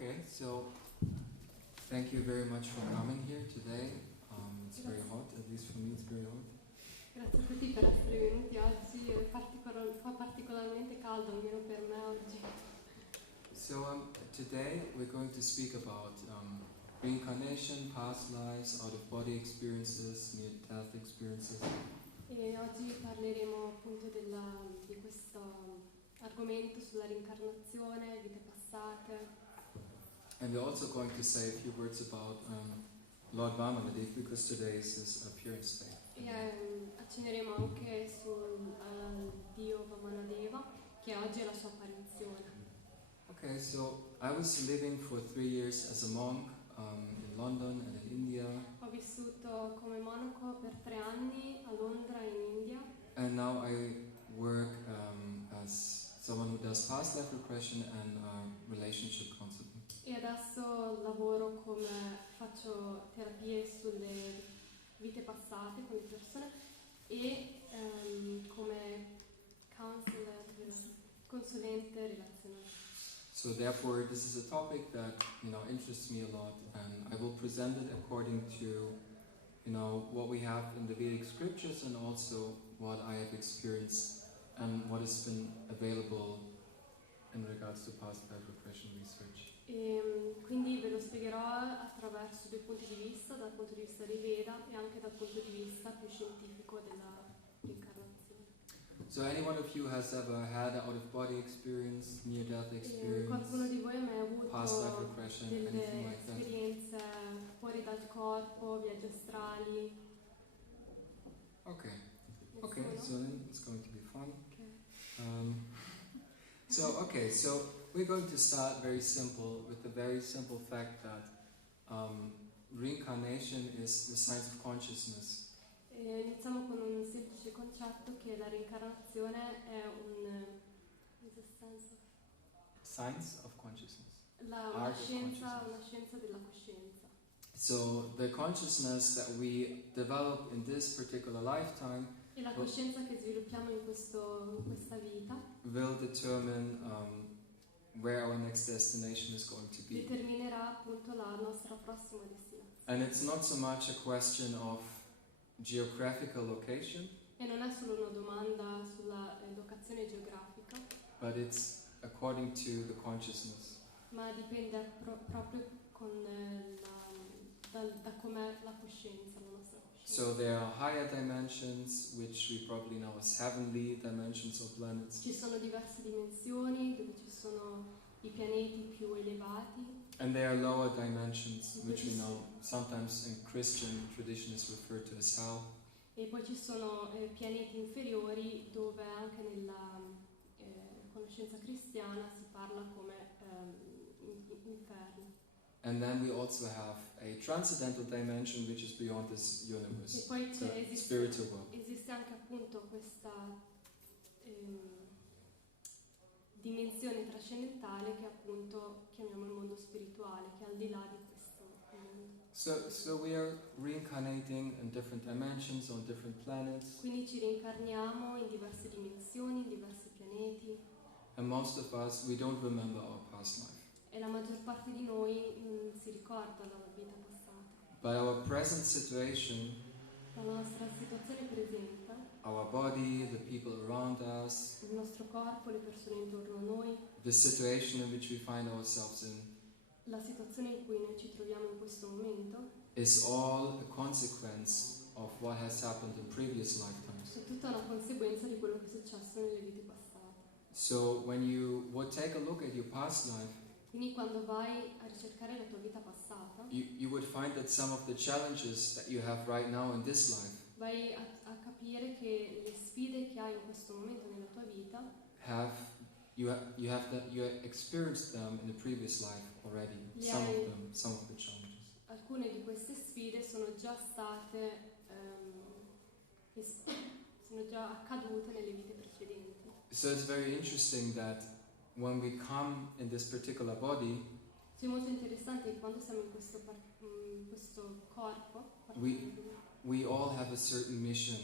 Okay, so thank you very much for coming here today. It's very hot, at least for me it's very hot. Grazie a tutti per essere venuti oggi, fa particolarmente caldo, almeno per me oggi. So today we're going to speak about reincarnation, past lives, out-of-body experiences, near-death experiences. E oggi parleremo appunto di questo argomento sulla reincarnazione, vite passate. And we're also going to say a few words about Lord Vamanadev, because today is his appearance day. E accenneremo anche sul dio Vamanadeva, che oggi è la sua apparizione. Okay, so I was living for 3 years as a monk in London and in India. Ho vissuto come monaco per 3 anni a Londra e in India. And now I work as someone who does past life regression and relationship counseling. E adesso lavoro faccio terapie sulle vite passate con le persone e come consulente relazionale. So therefore this is a topic that interests me a lot, and I will present it according to what we have in the Vedic scriptures and also what I have experienced and what has been available in regards to past life regression research. E quindi ve lo spiegherò attraverso 2 punti di vista, dal punto di vista dei Veda e anche dal punto di vista più scientifico della reincarnazione. So anyone of you has ever had an out-of-body experience, near-death experience, qualcuno di voi ha mai avuto past life regression, delle anything like that? esperienze fuori dal corpo, viaggi astrali? Okay, Nessuno? so then it's going to be fun. Okay. So we're going to start very simple with the very simple fact that reincarnation is the science of consciousness. Iniziamo con un semplice concetto che la reincarnazione è Science of consciousness. una scienza della coscienza. So the consciousness that we develop in this particular lifetime E la coscienza che sviluppiamo in questa vita will determine where our next destination is going to be. determinerà appunto la nostra prossima destinazione. And it's not so much a question of geographical location, E non è solo una domanda sulla locazione geografica, but it's according to the consciousness. ma dipende proprio da com'è la coscienza, la nostra coscienza. So there are higher dimensions, which we probably know as heavenly dimensions or planets. Ci sono diverse dimensioni dove ci sono i pianeti più elevati. And there are lower dimensions, which we know sometimes in Christian tradition is referred to as hell. E poi ci sono pianeti inferiori dove anche nella conoscenza cristiana si parla come inferno. And then we also have a transcendental dimension, which is beyond this universe, E poi the spiritual world. esiste anche appunto questa dimensione trascendentale che appunto chiamiamo il mondo spirituale, che è al di là di questo mondo. So we are reincarnating in different dimensions on different planets, Quindi ci reincarniamo in diverse dimensioni, in diversi pianeti, and most of us, we don't remember our past life. e la maggior parte di noi non si ricorda la vita passata. But our present situation, La nostra situazione presente, our body, the people around us, il nostro corpo, le persone intorno a noi, the situation in which we find ourselves in, la situazione in cui noi ci troviamo in questo momento, is all a consequence of what has happened in previous lifetimes. è tutta una conseguenza di quello che è successo nelle vite passate. So when you would take a look at your past life, Quindi quando vai a ricercare la tua vita passata, you would find that some of the challenges that you have right now in this life vai a capire che le sfide che hai in questo momento nella tua vita you experienced them in the previus life already. Some of the challenges. Alcune di queste sfide sono già accadute nelle vite precedenti. So it's very interesting that when we come in this particular body, È molto interessante che quando siamo in questo corpo, we all have a certain mission.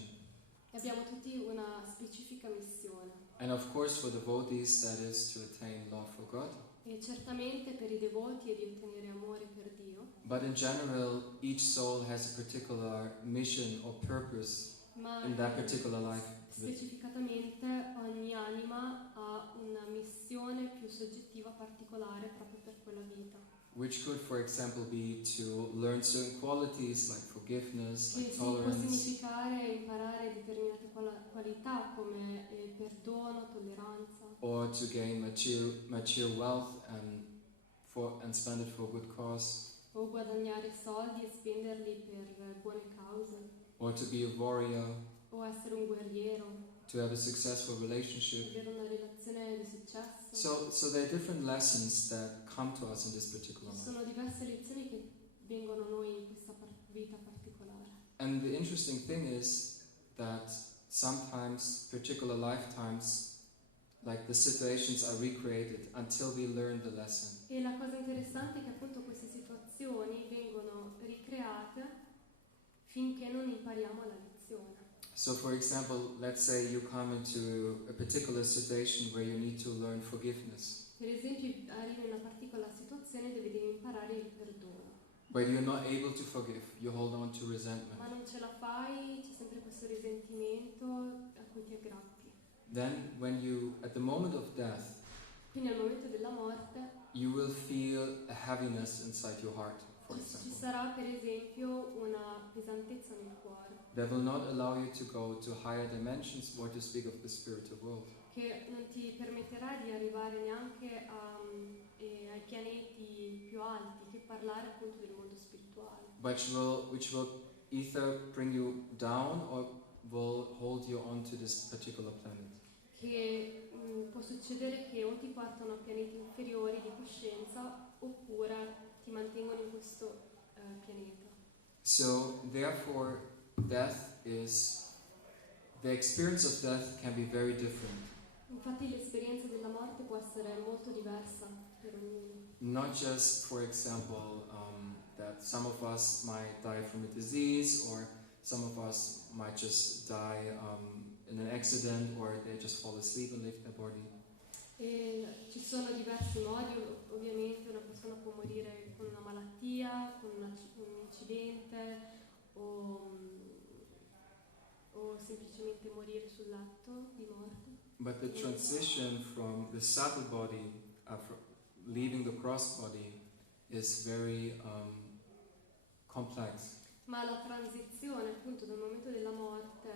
e abbiamo tutti una specifica missione. And of course for devotees that is to attain love for God. E certamente per i devoti è di ottenere amore per Dio, but in general, each soul has a particular mission or purpose ma in that particular life. specificatamente ogni anima ha una missione più soggettiva particolare proprio per quella vita. Which could, for example, be to learn certain qualities like forgiveness, Che like sì, può tolerance, significare imparare determinate qualità come perdono, tolleranza, or to gain material wealth and spend it for a good cause, o guadagnare soldi e spenderli per buone cause, or to be a warrior, o essere un guerriero, to have a successful relationship. avere una relazione di successo. So there are different lessons that come to us in this particular Ci life. sono diverse lezioni che vengono a noi in questa vita particolare. And the interesting thing is that sometimes particular lifetimes, like the situations are recreated until we learn the lesson. E la cosa interessante è che appunto queste situazioni vengono ricreate finché non impariamo la lezione. So for example, let's say you come into a particular situation where you need to learn forgiveness, Per esempio arrivi in una particolare situazione dove devi imparare il perdono, but you're not able to forgive, you hold on to ma resentment. non ce la fai, c'è sempre questo risentimento a cui ti aggrappi. Then when you, at the moment of death, Quindi al momento della morte you will feel a heaviness inside your heart, for ci example, sarà per esempio una pesantezza nel cuore that will not allow you to go to higher dimensions or to speak of the spiritual world. che non ti permetterà di arrivare neanche ai pianeti più alti, che parlare appunto del mondo spirituale, Which will either bring you down or will hold you onto this particular planet. che può succedere che o ti portano a pianeti inferiori di coscienza oppure ti mantengono in questo pianeta. So therefore, the experience of death can be very different. Infatti l'esperienza della morte può essere molto diversa per ognuno. Not just, for example, that some of us might die from a disease, or some of us might just die in an accident, or they just fall asleep and leave their body. E ci sono diversi modi, ovviamente una persona può morire con una malattia, con un incidente o semplicemente morire sul letto di morte. But the transition from the subtle body, from leaving the cross body, is very complex. Ma la transizione appunto dal momento della morte,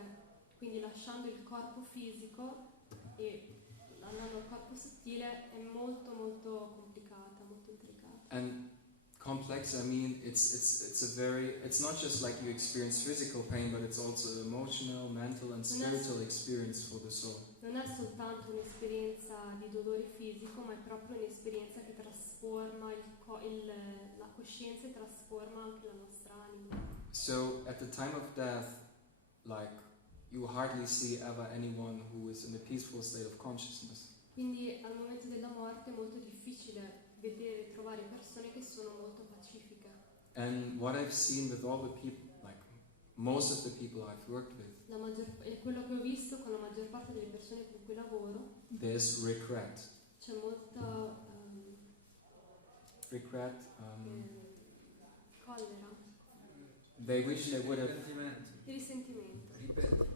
quindi lasciando il corpo fisico e andando al corpo sottile, è molto molto complicata, molto intricata. And complex, I mean, it's not just like you experience physical pain, but it's also emotional, mental, and spiritual experience for the soul. Non è soltanto un'esperienza di dolore fisico, ma è proprio un'esperienza che trasforma la coscienza e trasforma anche la nostra anima. So at the time of death, like, you hardly see ever anyone who is in a peaceful state of consciousness. Quindi al momento della morte è molto difficile vedere, trovare persone che sono molto pacifiche. And what I've seen with all the people, like most of the people I've worked with, Quello che ho visto con la maggior parte delle persone con cui lavoro, there's regret. c'è molta collera, They wish they would have. risentimento, Ripeto.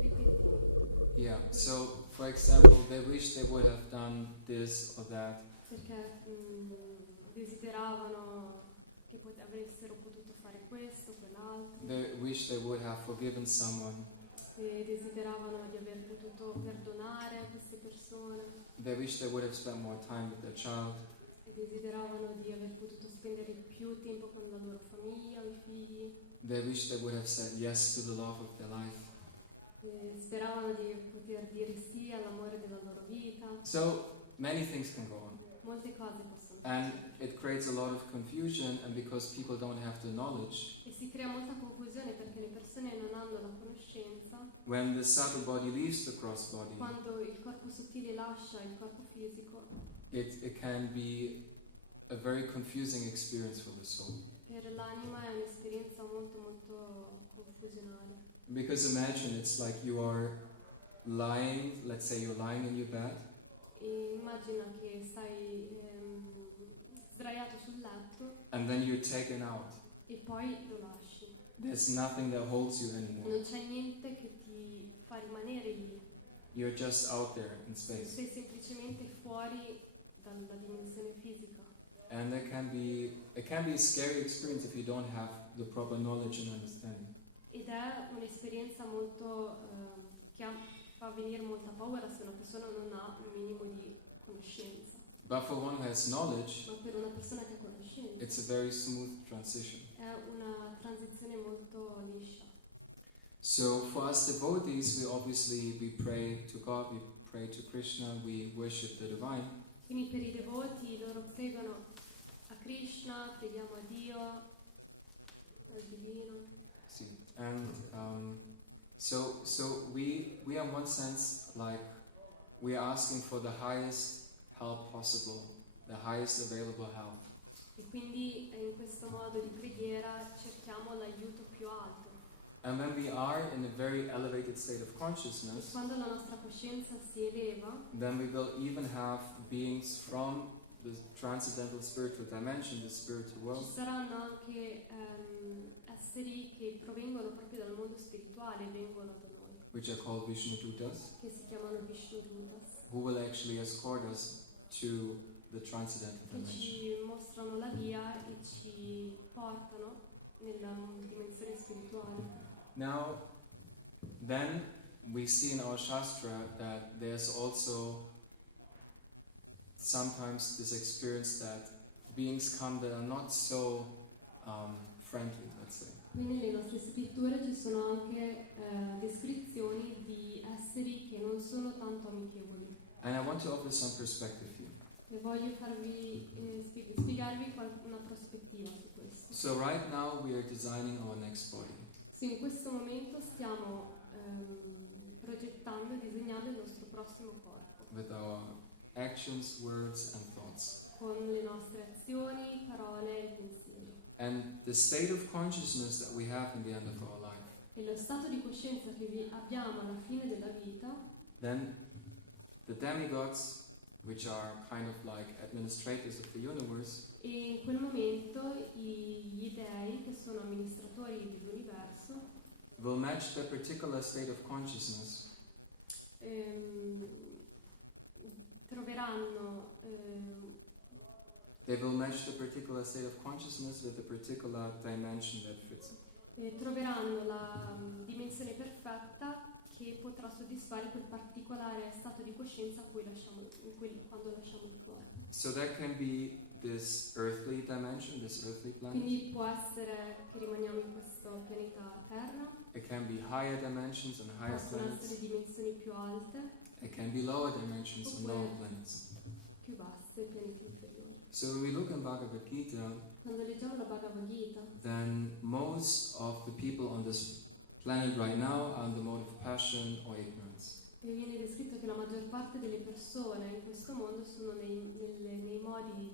ripentimento, Yeah. So, for example, they wish they would have done this or that. perché desideravano che avessero potuto fare questo, quell'altro, They wish they would have forgiven someone. e desideravano di aver potuto perdonare queste persone, They wish they would have spent more time with their child. e desideravano di aver potuto spendere più tempo con la loro famiglia, i figli, They wish they would have said yes to the love of their life. e speravano di poter dire sì all'amore della loro vita. So many things can go on. Molte cose possono And succedere. it creates a lot of confusion, and because people don't have the knowledge, E si crea molta confusione perché le persone non hanno la conoscenza. when the subtle body leaves the cross body, Quando il corpo sottile lascia il corpo fisico, it can be a very confusing experience for the soul. per l'anima è un'esperienza molto molto confusionale. Because imagine it's like you are lying, let's say you're lying in your bed, E immagina che stai then you're taken out. e poi lo lasci. There's nothing that holds you anymore. Non c'è niente che ti fa rimanere lì. You're just out there in space. Sei semplicemente fuori dalla dimensione fisica. And it can be a scary experience if you don't have the proper knowledge and understanding. Ed è un'esperienza molto fa venire molta paura se una persona non ha un minimo di conoscenza. But for one who has knowledge, Ma per una persona che ha conoscenza it's a very smooth transition. è una transizione molto liscia. So for us devotees, we pray to God, we pray to Krishna, we worship the divine. Quindi per i devoti loro pregano a Krishna, preghiamo a Dio, al divino. See, and so we in one sense, like, we are asking for the highest help possible, the highest available help. E quindi in questo modo di preghiera cerchiamo l'aiuto più alto. And when we are in a very elevated state of consciousness, Quando la nostra coscienza si eleva, then we will even have beings from the transcendental spiritual dimension, the spiritual ci world, saranno anche esseri che provengono proprio dal mondo spirituale e vengono da noi, which are called Vishnudutas, che si chiamano Vishnudutas, who will actually escort us to the transcendental che dimension. ci mostrano la via e ci portano nella dimensione spirituale. Now, then we see in our Shastra that there's also sometimes this experience that beings come that are not so friendly, let's say. Quindi nelle nostre scritture ci sono anche descrizioni di esseri che non sono tanto amichevoli. And I want to offer some perspective here. E voglio spiegarvi una prospettiva su questo. So right now we are designing our next body. Sì, in questo momento stiamo progettando e disegnando il nostro prossimo corpo, With our actions, words, and thoughts. con le nostre azioni, parole e pensieri. And the state of consciousness that we have in the end of our life, E lo stato di coscienza che abbiamo alla fine della vita, then the demigods, which are kind of like administrators of the universe, e in quel momento gli dei, che sono amministratori dell'universo, will match their particular state of consciousness troveranno they will match the particular state of consciousness with the particular dimension that fits it. troveranno la dimensione perfetta che potrà soddisfare quel particolare stato di coscienza quando lasciamo il corpo. So that can be this earthly dimension, this earthly planet. Quindi può essere che rimaniamo in questo pianeta Terra, It can be higher dimensions and higher possono planets. essere dimensioni più alte, It can be lower dimensions and lower planets. più basse, pianeti inferiori. So when we look in Bhagavad Gita, Quando leggiamo la Bhagavad Gita, then most of the people on this planet right now are in the mode of passion or ignorance. e viene descritto che la maggior parte delle persone in questo mondo sono nei modi,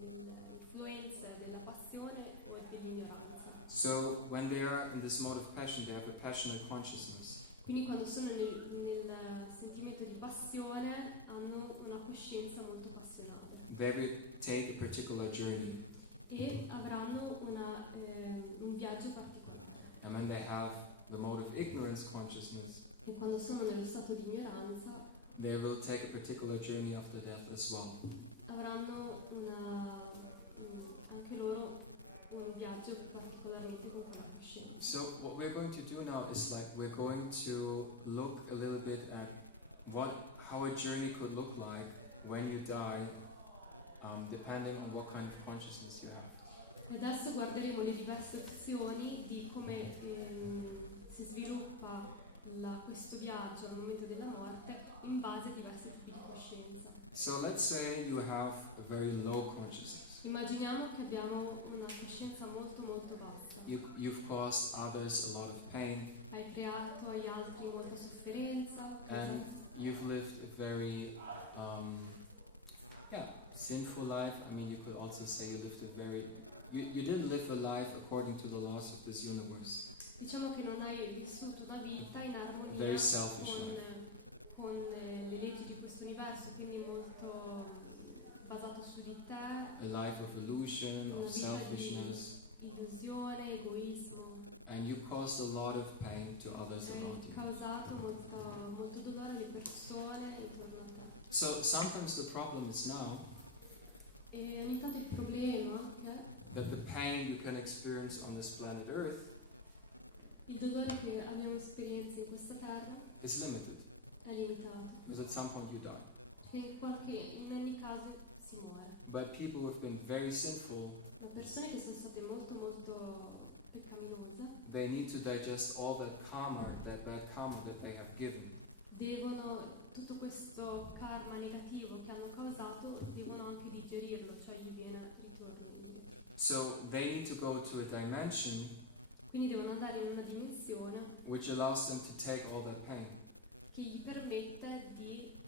nelle influenze della passione o dell'ignoranza. So when they are in this mode of passion, they have a passionate consciousness. Quindi quando sono nel sentimento di passione hanno una coscienza molto passionale They will take a particular journey. e avranno un viaggio particolare. And when they have the mode of ignorance consciousness, E quando sono nello stato di ignoranza they will take a particular journey after death as well. avranno anche loro un viaggio particolarmente con quella coscienza. So what we're going to do now is like we're going to look a little bit at how a journey could look like when you die, depending on what kind of consciousness you have. E adesso guarderemo le diverse opzioni di come si sviluppa questo viaggio al momento della morte in base a diversi tipi di coscienza. So let's say you have a very low consciousness. Immaginiamo che abbiamo una coscienza molto molto bassa. You've caused others a lot of pain, Hai creato agli altri molta sofferenza and you've lived a very sinful life. I mean, you could also say you lived a very you didn't live a life according to the laws of this universe. Diciamo che non hai vissuto una vita in armonia Very selfish con le leggi di questo universo, quindi molto basato su di te, a life of illusion, una of vita selfishness, di illusione, egoismo. and you caused a lot of pain to others around Hai you. causato molto dolore alle persone intorno a te. So sometimes the problem is now E ogni tanto il problema è that the pain you can experience on this planet Earth il dolore che abbiamo esperienza in questa terra is limited, è limitato. because at some point you die. Perché in ogni caso si muore. But people who have been very sinful, Ma persone che sono state molto peccaminose they need to digest all that karma, that bad karma that they have given. devono, tutto questo karma negativo che hanno causato, devono anche digerirlo, cioè gli viene ritorno indietro. So they need to go to a dimension Quindi devono andare in una dimensione which allows them to take all that pain, che gli permette di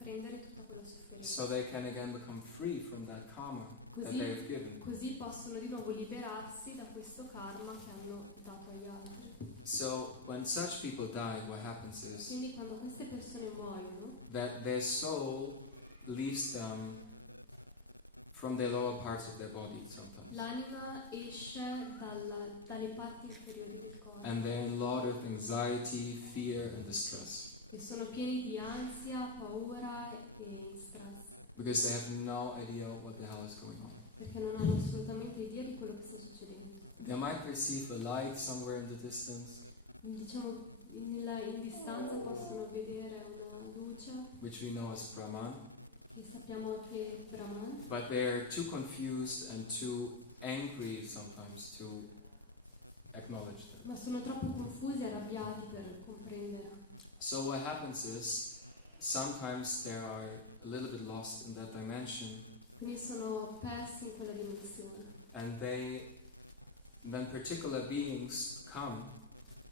prendere tutta quella sofferenza. so they can again become free from that karma that they have given. Così possono di nuovo liberarsi da questo karma che hanno dato agli altri. So when such people die, what happens is Quindi quando queste persone muoiono, that their soul leaves them from their lower parts of their body sometimes. l'anima esce dalle parti inferiori del corpo And they're in a lot of anxiety, fear, and distress. e sono pieni di ansia, paura e stress, Because they have no idea what the hell is going on. perché non hanno assolutamente idea di quello che sta succedendo. They might perceive a light somewhere in the distance, Diciamo, in distanza possono vedere una luce which we know as Brahman, che sappiamo che è Brahman, but they're too confused and too angry sometimes to acknowledge them. ma sono troppo confusi e arrabbiati per comprendere. So what happens is, sometimes they are a little bit lost in that dimension, Quindi sono persi in quella dimensione. and then particular beings come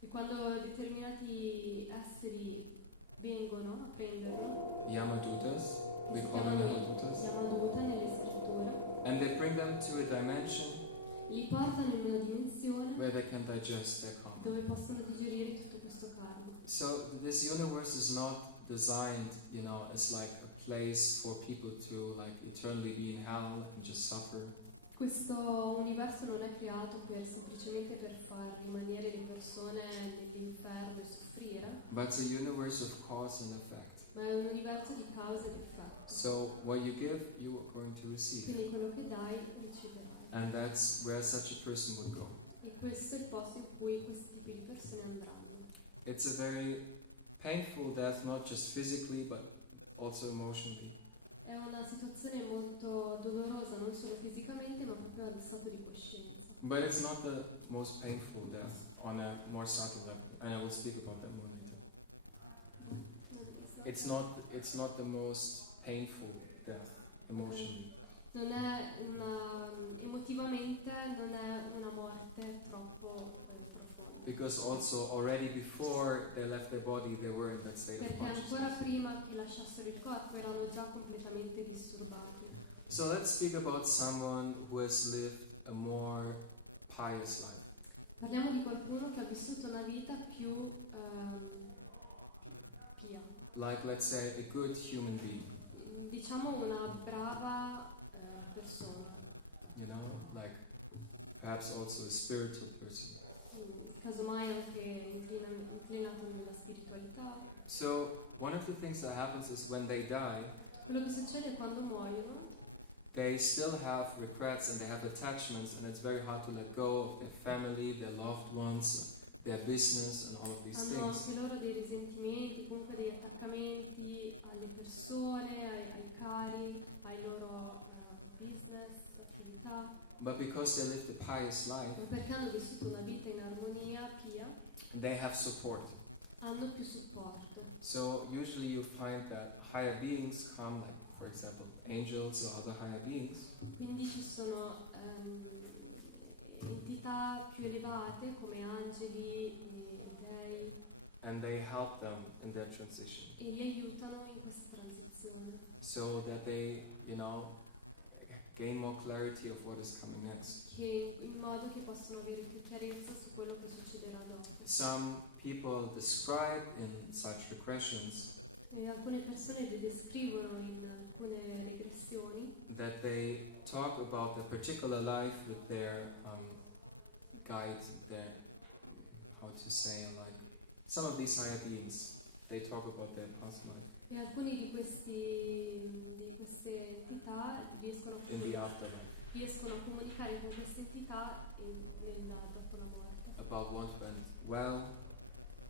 E quando determinati esseri vengono a prenderlo, Yamadutas, we si call them chiamano Yamadutas, Yamaduta nelle scritture, and they bring them to a dimension li portano in una dimensione where they can digest their karma. dove possono digerire tutto questo karma. So this universe is not designed, as like a place for people to like eternally be in hell and just suffer. Questo universo non è creato semplicemente per far rimanere le persone nell'inferno e soffrire, But it's a universe of cause and effect. ma è un universo di causa ed effetto. So what you give, you are going to receive. Quindi quello che dai, riceverai. And that's where such a person would go. E questo è il posto in cui questi tipi di persone andranno. It's a very painful death, not just physically, but also emotionally. È una situazione molto dolorosa, non solo fisicamente, ma proprio allo stato di coscienza. But it's not the most painful death on a more subtle level, and I will speak about that more later. It's not the most painful death emotionally. Non è emotivamente non è una morte troppo profonda. Because also already before they left their body, they were in that state of Perché ancora consciousness. prima che lasciassero il corpo erano già completamente disturbati. So let's speak about someone who has lived a more pious life. Parliamo di qualcuno che ha vissuto una vita più pia. Like, let's say, a good human being. Diciamo una brava persona. Like perhaps also a spiritual person. Casomai anche inclinato nella spiritualità. So one of the things that happens is when they die, Quello che succede quando muoiono, they still have regrets and they have attachments, and it's very hard to let go of their family, their loved ones, their business, and all of these hanno things. anche loro dei risentimenti, comunque degli attaccamenti alle persone, ai cari, ai loro business, attività. But because they lived a pious life, Ma perché hanno vissuto una vita in armonia, pia, they have support. hanno più supporto. So usually you find that higher beings come, like for example angels or other higher beings, Quindi ci sono entità più elevate come angeli e dei and they help them in their transition, e li aiutano in questa transizione, so that they, gain more clarity of what is coming next. in modo che possano avere più chiarezza su quello che succederà dopo. Some people describe in such regressions E alcune persone le descrivono in alcune regressioni that they talk about their particular life with their guide, their, how to say, like, some of these higher beings, they talk about their past life. e alcuni di queste entità In the afterlife. riescono a comunicare con queste entità dopo la morte. About what went well,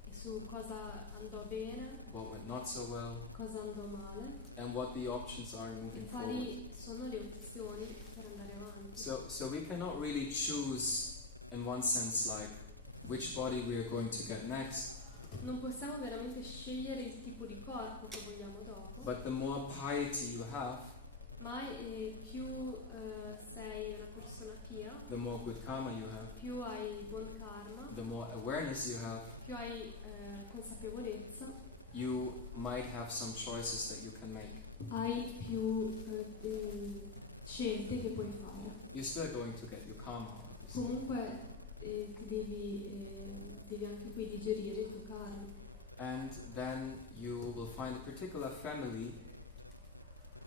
E su cosa andò bene, what went not so well, cosa andò male, and what the options are e moving forward. quali sono le opzioni per andare avanti. So we cannot really choose, in one sense, like which body we are going to get next. Non possiamo veramente scegliere il tipo di corpo che vogliamo dopo, But the more piety you have, ma più sei una persona pia, the more good karma you have, più hai buon karma, the more awareness you have, più hai consapevolezza, you might have some choices that you can make. hai più scelte che puoi fare. You're still going to get your karma, obviously. Comunque devi anche qui digerire il tuo karma. And then you will find a particular family.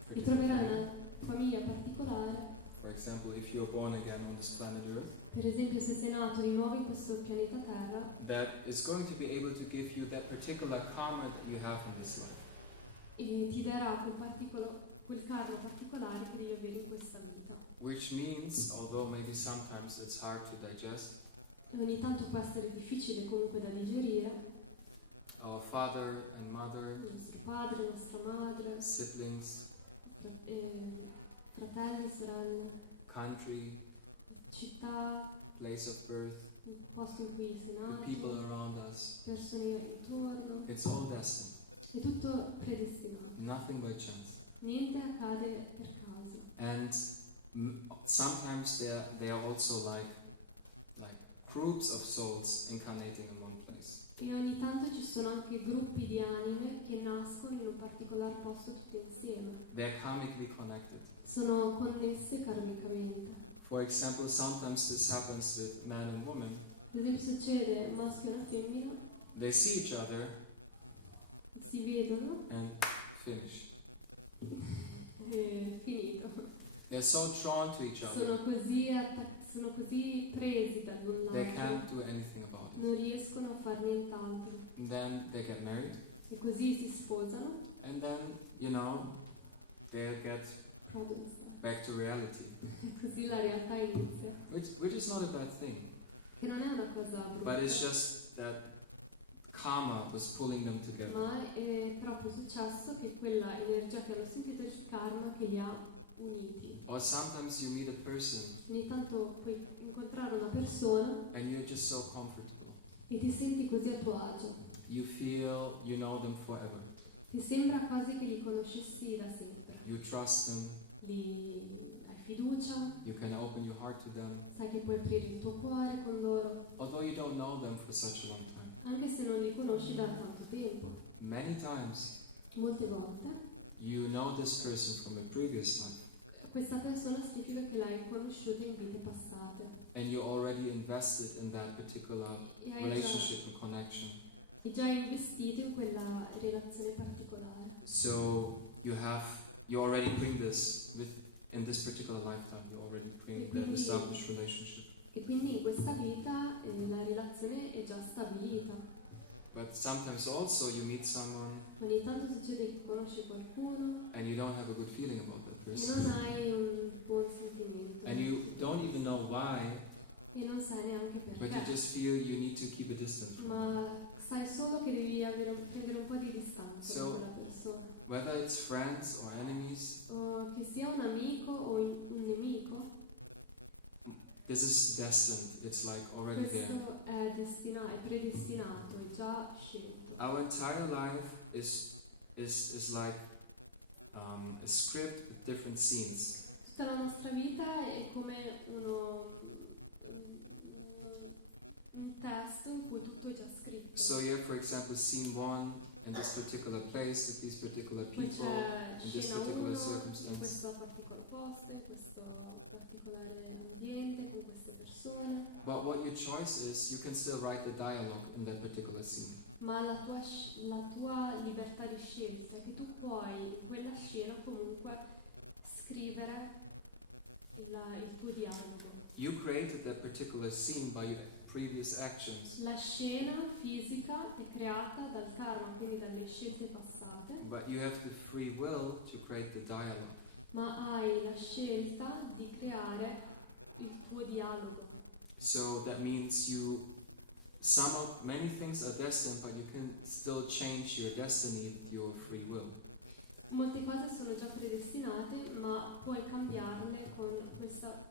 Ti troverai una famiglia particolare. For example, if you're born again on this planet Earth, Per esempio, se sei nato di nuovo in questo pianeta Terra, that is going to be able to give you that particular karma that you have in this life. e ti darà quel karma particolare che devi avere in questa vita. Which means, although maybe sometimes it's hard to digest, Ogni tanto può essere difficile comunque da digerire. our father and mother, Il nostro padre, la nostra madre, siblings, fratelli, sorelle, country, città, place of birth, il posto in cui sei the people nato, around us, persone intorno, it's all destined. è tutto predestinato. Nothing by chance. Niente accade per caso. And sometimes they are also like groups of souls incarnating in one place. E ogni tanto ci sono anche gruppi di anime che nascono in un particolar posto tutte insieme. They're karmically connected. Sono connesse karmicamente. For example, sometimes this happens with man and woman. Per esempio succede un maschio e una femmina, They see each other si vedono and finish. e finito. They're so drawn to each other, Sono così presi dall'un they l'altro, can't do anything about it. non riescono a fare nient'altro. And then they get married, E così si sposano, and then, they'll get problems. back to reality, E così la realtà inizia. which is not a bad thing. Che non è una cosa brutta, But it's just that karma was pulling them together. ma è proprio successo che quella energia che hanno sentito il karma che li ha uniti. Or sometimes you meet a person Ogni tanto puoi incontrare una persona and you're just so comfortable. e ti senti così a tuo agio. You feel you know them forever. Ti sembra quasi che li conoscessi da sempre. You trust them. Hai fiducia, You can open your heart to them. sai che puoi aprire il tuo cuore con loro, Although you don't know them for such a long time. anche se non li conosci da tanto tempo. Many times Molte volte you know this person from a previous life questa persona significa che l'hai conosciuta in vite passate and you already invested in that particular e relationship and connection. hai già investito in quella relazione particolare. So you already bring this in this particular lifetime. You already bring that established relationship. E quindi in questa vita la relazione è già stabilita. But sometimes also you meet someone Ogni tanto succede che conosci qualcuno and you don't have a good feeling about that e person. non hai un buon sentimento. And you don't even know why, E non sai neanche but you perché. just feel you need to keep a distance from them. Ma sai solo che devi prendere un po' di distanza da quella persona. Whether it's friends or enemies, O che sia un amico o un nemico, this is destined. It's like already there. questo è predestinato, è già scelto. Our entire life is like a script with different scenes. Tutta la nostra vita è come un testo in cui tutto è già scritto. So you have, for example, scene 1 in this particular place with these particular Poi people. c'è in this scena 1 particular in circumstance. questo particolare posto, in questo particolare ambiente, con queste persone. But what your choice is, you can still write the dialogue in that particular scene. ma la tua libertà di scelta, che tu puoi in quella scena comunque scrivere il tuo dialogo. You created that particular scene by your previous actions, La scena fisica è creata dal karma, quindi dalle scelte passate, but you have the free will to create the dialogue. ma hai la scelta di creare il tuo dialogo. So that means many things are destined, but you can still change your destiny with your free will. Molte cose sono già predestinate, ma puoi cambiarle con questa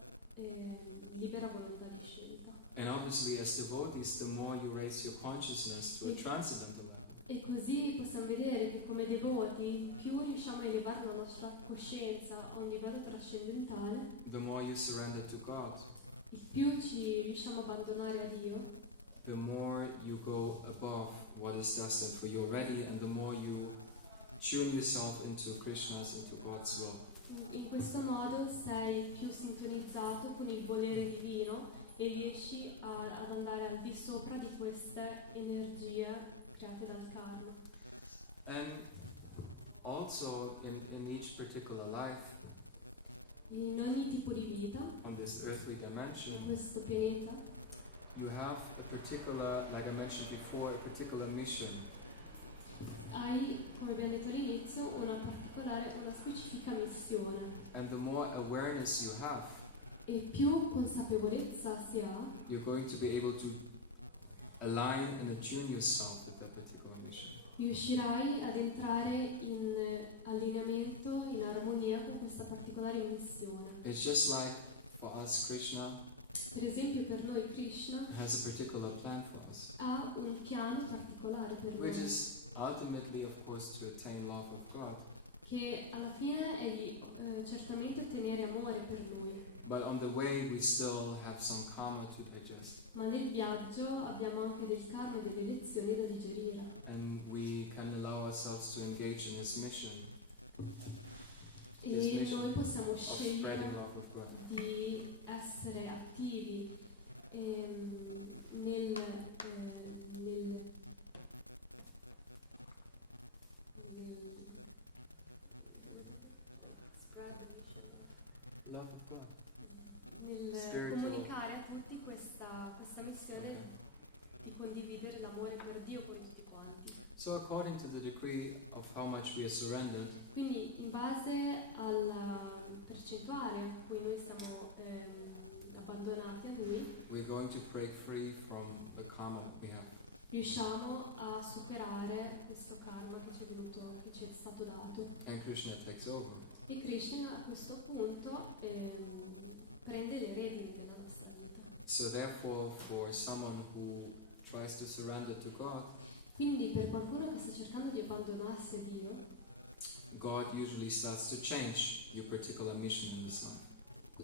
libera volontà di scelta. And obviously, as devotees, the more you raise your consciousness to a transcendental level, E così possiamo vedere che come devoti più riusciamo a elevare la nostra coscienza a un livello trascendentale, the more you surrender to God, il più ci riusciamo a abbandonare a Dio, the more you go above what is destined for you already, and the more you tune yourself into Krishna's, into God's will. in questo modo sei più sintonizzato con il volere divino e riesci ad andare al di sopra di queste energie create dal karma. And also in each particular life, In ogni tipo di vita, on this earthly in dimension, questo pianeta, you have a particular, like I mentioned before, a particular mission. hai, come abbiamo detto all'inizio, una specifica missione. And the more awareness you have, E più consapevolezza si ha, you're going to be able to align and attune yourself with that particular mission. riuscirai ad entrare in allineamento, in armonia con questa particolare missione. It's just like for us, Krishna Per esempio per noi Krishna has a particular plan for us, ha un piano particolare per which noi, is ultimately, of course, to attain love of God. che alla fine è di certamente ottenere amore per lui, But on the way, we still have some karma to digest, ma nel viaggio abbiamo anche del karma e delle lezioni da digerire. and we can allow ourselves to engage in His mission E mission noi possiamo of spreading scegliere love of God. di essere attivi spread the mission Love of God. nel Spiritual. comunicare a tutti questa missione Okay. di condividere l'amore per Dio con tutti quanti. So according to the degree of how much we are surrendered, Quindi in base alla percentuale a cui noi siamo abbandonati a Lui, we're going to break free from the karma that we have. riusciamo a superare questo karma che ci è stato dato. And Krishna takes over. E Krishna a questo punto prende le redini della nostra vita. So therefore, for someone who tries to surrender to God, Quindi per qualcuno che sta cercando di abbandonarsi a Dio, God usually starts to change your particular mission in this life.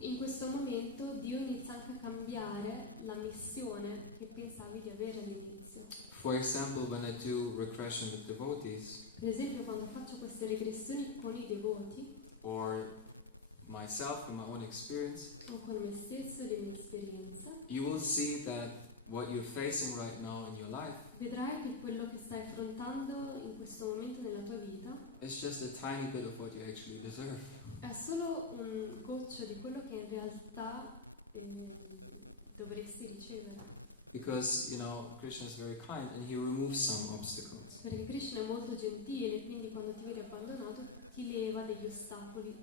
in questo momento Dio inizia anche a cambiare la missione che pensavi di avere all'inizio. For example, when I do regression with devotees, Per esempio quando faccio queste regressioni con i devoti or myself from my own experience, o con me stesso e le mie esperienze, you will see that what you're facing right now in your life vedrai che quello che stai affrontando in questo momento nella tua vita is just a tiny bit of what you actually deserve. è solo un goccio di quello che in realtà dovresti ricevere. Because, Krishna is very kind and He removes some obstacles. Perché Krishna è molto gentile, quindi quando ti vedi abbandonato ti leva degli ostacoli.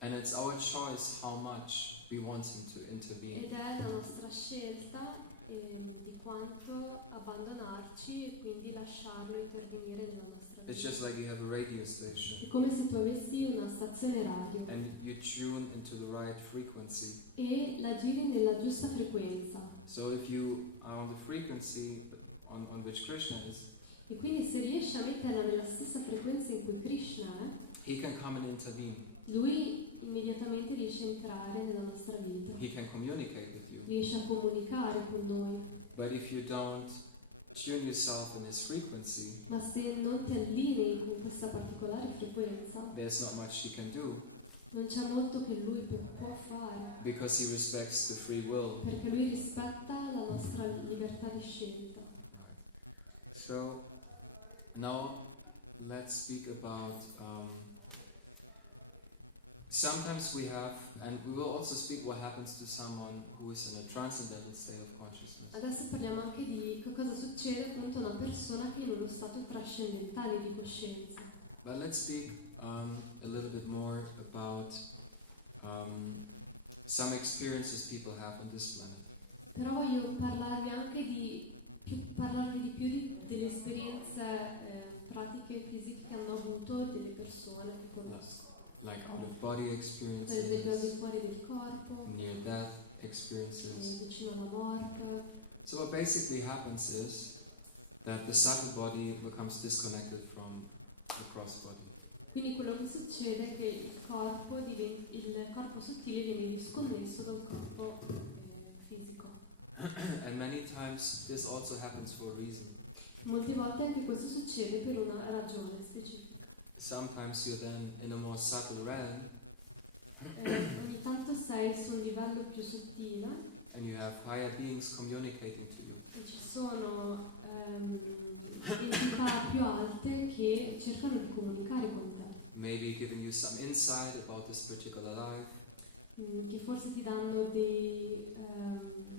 And it's our choice how much we want Him to intervene. Ed è la nostra scelta di quanto abbandonarci e quindi lasciarlo intervenire nella nostra It's vita. just like you have a radio station È come se tu avessi una stazione radio and you tune into the right frequency. e la giri nella giusta frequenza. So if you are on the frequency on which Krishna is, E quindi se riesci a metterla nella stessa frequenza in cui Krishna è, He can come and intervene. lui immediatamente riesce a entrare nella nostra vita, He can communicate with you. riesce a comunicare con noi. But if you don't tune yourself in His frequency, Ma se non ti allinei con questa particolare frequenza, there's not much He can do non c'è molto che lui può fare, because He respects the free will. perché lui rispetta la nostra libertà di scelta. So Now let's speak about sometimes we have, and we will also speak what happens to someone who is in a transcendental state of consciousness. Adesso parliamo anche di che cosa succede appunto a una persona che è in uno stato trascendentale di coscienza. But let's speak a little bit more about some experiences people have on this planet. Però voglio parlarvi anche parlarvi di più delle esperienze pratiche e fisiche che hanno avuto delle persone che conosco. Like out of body Per esempio al di experiences, fuori del corpo, near death experiences. vicino alla morte. So what basically happens is that the subtle body becomes disconnected from the cross body. Quindi quello che succede è che il corpo sottile viene disconnesso dal corpo fisico. And many times this also happens for a reason. Molte volte anche questo succede per una ragione specifica. Sometimes you're then in a more subtle realm Ogni tanto sei su un livello più sottile and you have higher beings communicating to you. e ci sono entità più alte che cercano di comunicare con te, Maybe giving you some insight about this particular life, che forse ti danno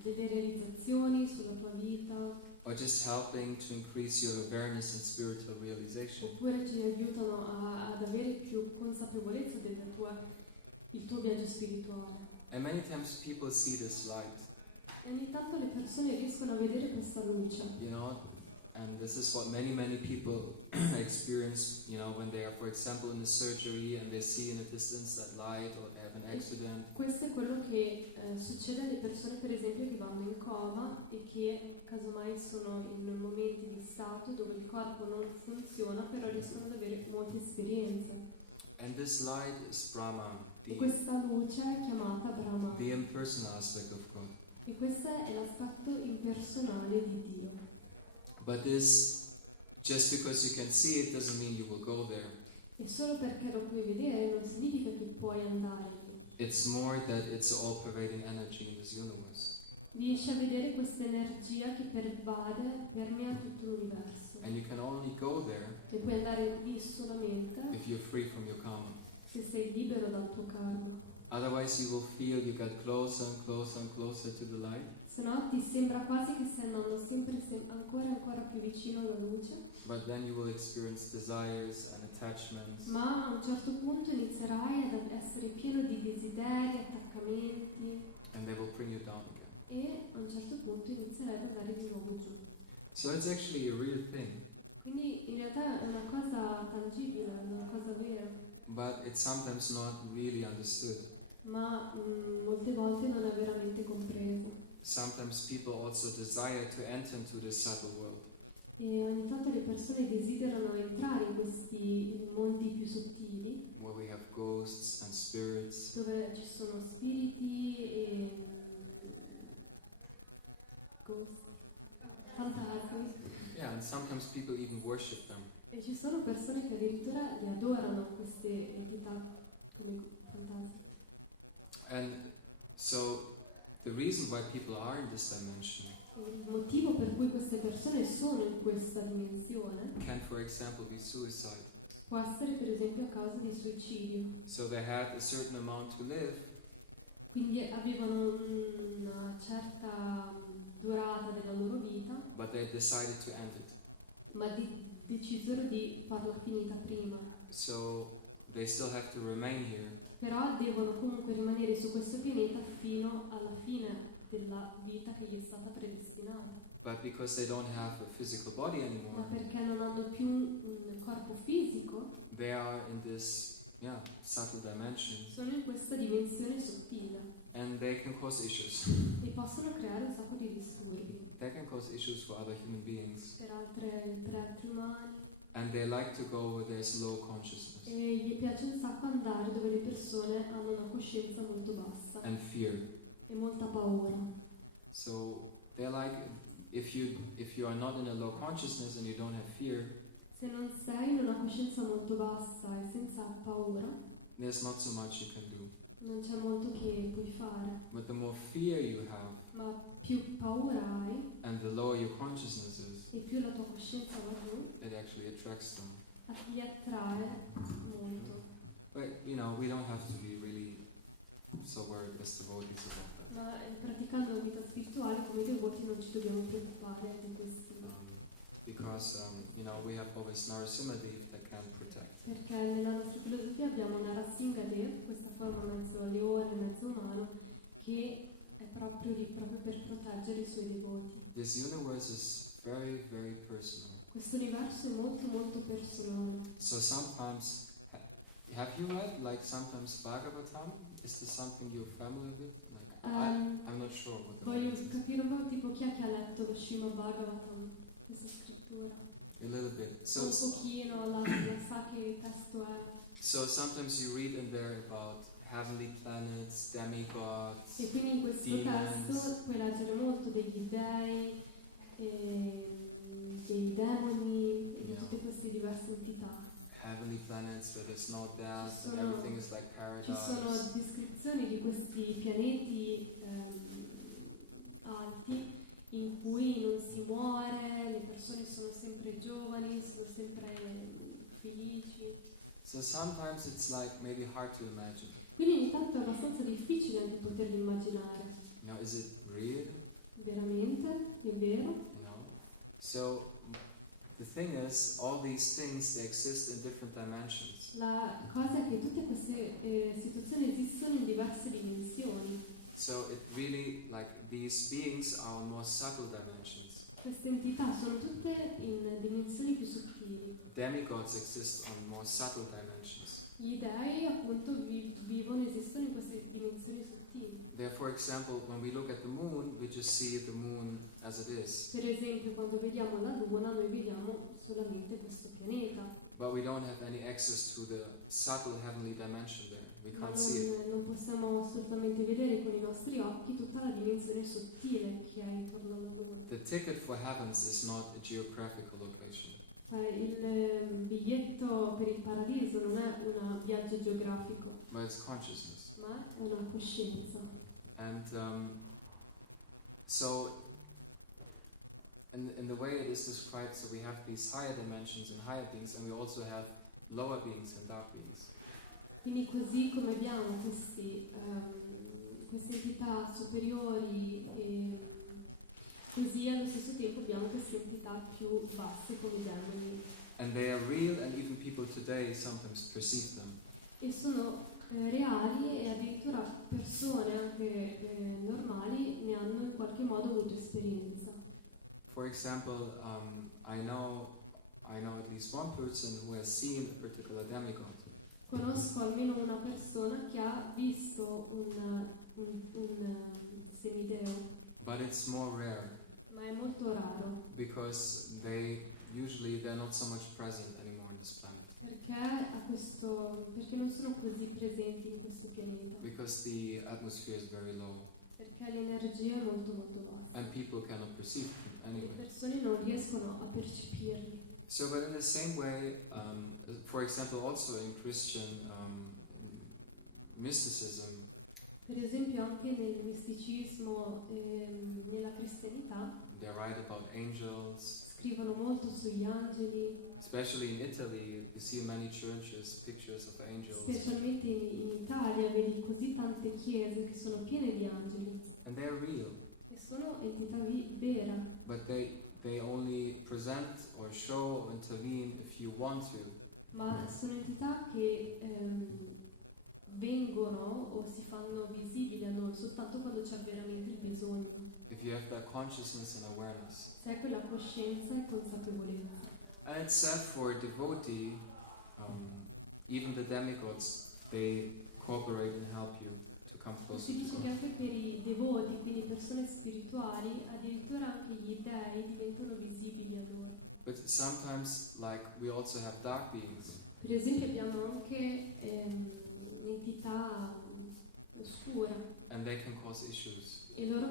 delle realizzazioni sulla tua vita, or just helping to increase your awareness and spiritual realization. oppure ti aiutano ad avere più consapevolezza del tuo viaggio spirituale. And many times people see this light, E ogni tanto le persone riescono a vedere questa luce. you know, and this is what many people experience, you know, when they are, for example, in a surgery and they see in a distance that light, or they have an accident. Questo è quello che succede alle persone, per esempio, che vanno in coma e che casomai sono in momenti di stato dove il corpo non funziona, però riescono ad avere molte esperienze. And this light is Brahma, E questa luce è chiamata Brahma. the impersonal aspect of God. E questo è l'aspetto impersonale di Dio. But this, just because you can see it, doesn't mean you will go there. E solo perché lo puoi vedere non significa che puoi andare lì. It's more that it's all-pervading energy in this universe. Riesci a vedere questa energia che permea tutto l'universo. And you can only go there E puoi andare lì solamente if you're free from your karma. se sei libero dal tuo karma. Otherwise you will feel you get closer and closer and closer to the light, Se no ti sembra quasi che stai andando ancora più vicino alla luce, but then you will experience desires and attachments, ma a un certo punto inizierai ad essere pieno di desideri, attaccamenti and they will bring you down again. e a un certo punto inizierai ad andare di nuovo giù. So it's actually a real thing, Quindi in realtà è una cosa tangibile, è una cosa vera, but it's sometimes not really understood. ma molte volte non è veramente compresa. Sometimes people also desire to enter into this subtle world, E ogni tanto le persone desiderano entrare in questi mondi più sottili, where we have ghosts and spirits, dove ci sono spiriti e fantasmi. yeah, and sometimes people even worship them. E ci sono persone che addirittura li adorano queste entità come fantasmi. And so the reason why people are in this dimension E il motivo per cui queste persone sono in questa dimensione can, for example, be suicide. può essere per esempio a causa di suicidio. So they had a certain amount to live, Quindi avevano una certa durata della loro vita, but they decided to end it. ma decisero di farla finita prima. So they still have to remain here, Però devono comunque rimanere su questo pianeta fino alla fine della vita che gli è stata predestinata. but because they don't have a physical body Ma anymore, perché non hanno più un corpo fisico, they are in this subtle dimension, sono in questa dimensione sottile and they can cause issues. e possono creare un sacco di disturbi They can cause issues for other human beings, per altri umani, and they like to go where there's low consciousness e gli piace un sacco andare dove le persone hanno una coscienza molto bassa and fear. e molta paura. So they're like, if you are not in a low consciousness and you don't have fear, Se non sei in una coscienza molto bassa e senza paura, there's not so much you can do. non c'è molto che puoi fare. But the more fear you have, Ma più paura hai and the lower your consciousness is, e più la tua coscienza va giù, it actually attracts them. ti attrae molto. But you know, we don't have to be really so worried as devotees about that. Ma praticando la vita spirituale come devoti non ci dobbiamo preoccupare di questi. Because you know, we have always Narasimhadev that can protect. Perché nella nostra filosofia abbiamo Narasimhadev, questa forma mezzo leone, mezzo umano, che è proprio lì proprio per proteggere i suoi devoti. This universe is very, very personal. Questo universo è molto molto personale. So sometimes, have you read like sometimes Bhagavatam? Is this something you're familiar with? Like I'm not sure what the Voglio word is. capire un po' tipo chi è che ha letto lo Srimad Bhagavatam, questa scrittura. A little bit. Un pochino, la sa che testo è. So sometimes you read in there about heavenly planets, demigods, E quindi in questo demons. testo puoi leggere molto degli dei, dei demoni, di tutte queste diverse entità. Heavenly planets where there's no death and Sono- everything is like Ci sono paradise. descrizioni di questi pianeti alti in cui non si muore, le persone sono sempre giovani, sono sempre felici. So sometimes it's like maybe hard to imagine. Quindi ogni tanto è abbastanza difficile anche poterli immaginare. You know, is it real? Veramente? È vero? You know? So the thing is, all these things, they exist in different dimensions. La cosa è che tutte queste situazioni esistono in diverse dimensioni. So it really, like, these beings are on more subtle dimensions. Queste entità sono tutte in dimensioni più sottili. Demigods exist on more subtle dimensions. Gli dei appunto vivono, esistono in queste dimensioni sottili. There, for example, when we look at the moon, we just see the moon as it is. Per esempio, quando vediamo la Luna, noi vediamo solamente questo pianeta. But we don't have any access to the subtle heavenly dimension there. We Ma can't see it. non possiamo assolutamente vedere con i nostri occhi tutta la dimensione sottile che è intorno alla Luna. The ticket for heavens is not a geographical location. Il biglietto per il paradiso non è un viaggio geografico, But it's consciousness. ma è una coscienza. And so, in the way it is described, so we have these higher dimensions and higher beings, and we also have lower beings and dark beings. Quindi così come abbiamo queste entità superiori e così allo stesso tempo abbiamo queste entità più basse come i demoni. And they are real, and even people today sometimes perceive them. E sono reali e addirittura persone anche normali ne hanno in qualche modo avuto esperienza. For example, I know at least one person who has seen a particular demigod. Conosco almeno una persona che ha visto un semideo, But it's more rare ma è molto raro because they're not so much present anymore on this planet. perché non sono così presenti in questo pianeta, Because the atmosphere is very low perché l'energia è molto molto bassa. and people cannot perceive them Le anyway. persone non riescono a percepirli. So, but in the same way, for example, also in Christian mysticism, Per esempio anche nel misticismo nella cristianità they write about angels. scrivono molto sugli angeli, Especially in Italy, you see in many churches pictures of angels, specialmente in Italia vedi così tante chiese che sono piene di angeli and they're real. e sono entità vera, But they only present or show or intervene if you want to. ma sono entità che vengono o si fanno visibili a noi soltanto quando c'è veramente il bisogno, If you have that consciousness and awareness. se hai quella coscienza e consapevolezza. And it's said for a devotee, even the demigods, they cooperate and help you to come E closer si to dice God. che anche per i devoti, quindi persone spirituali, addirittura anche gli dei diventano visibili a loro. But sometimes, like, we also have dark beings. Per esempio abbiamo anche un'entità oscura And they can cause issues. e loro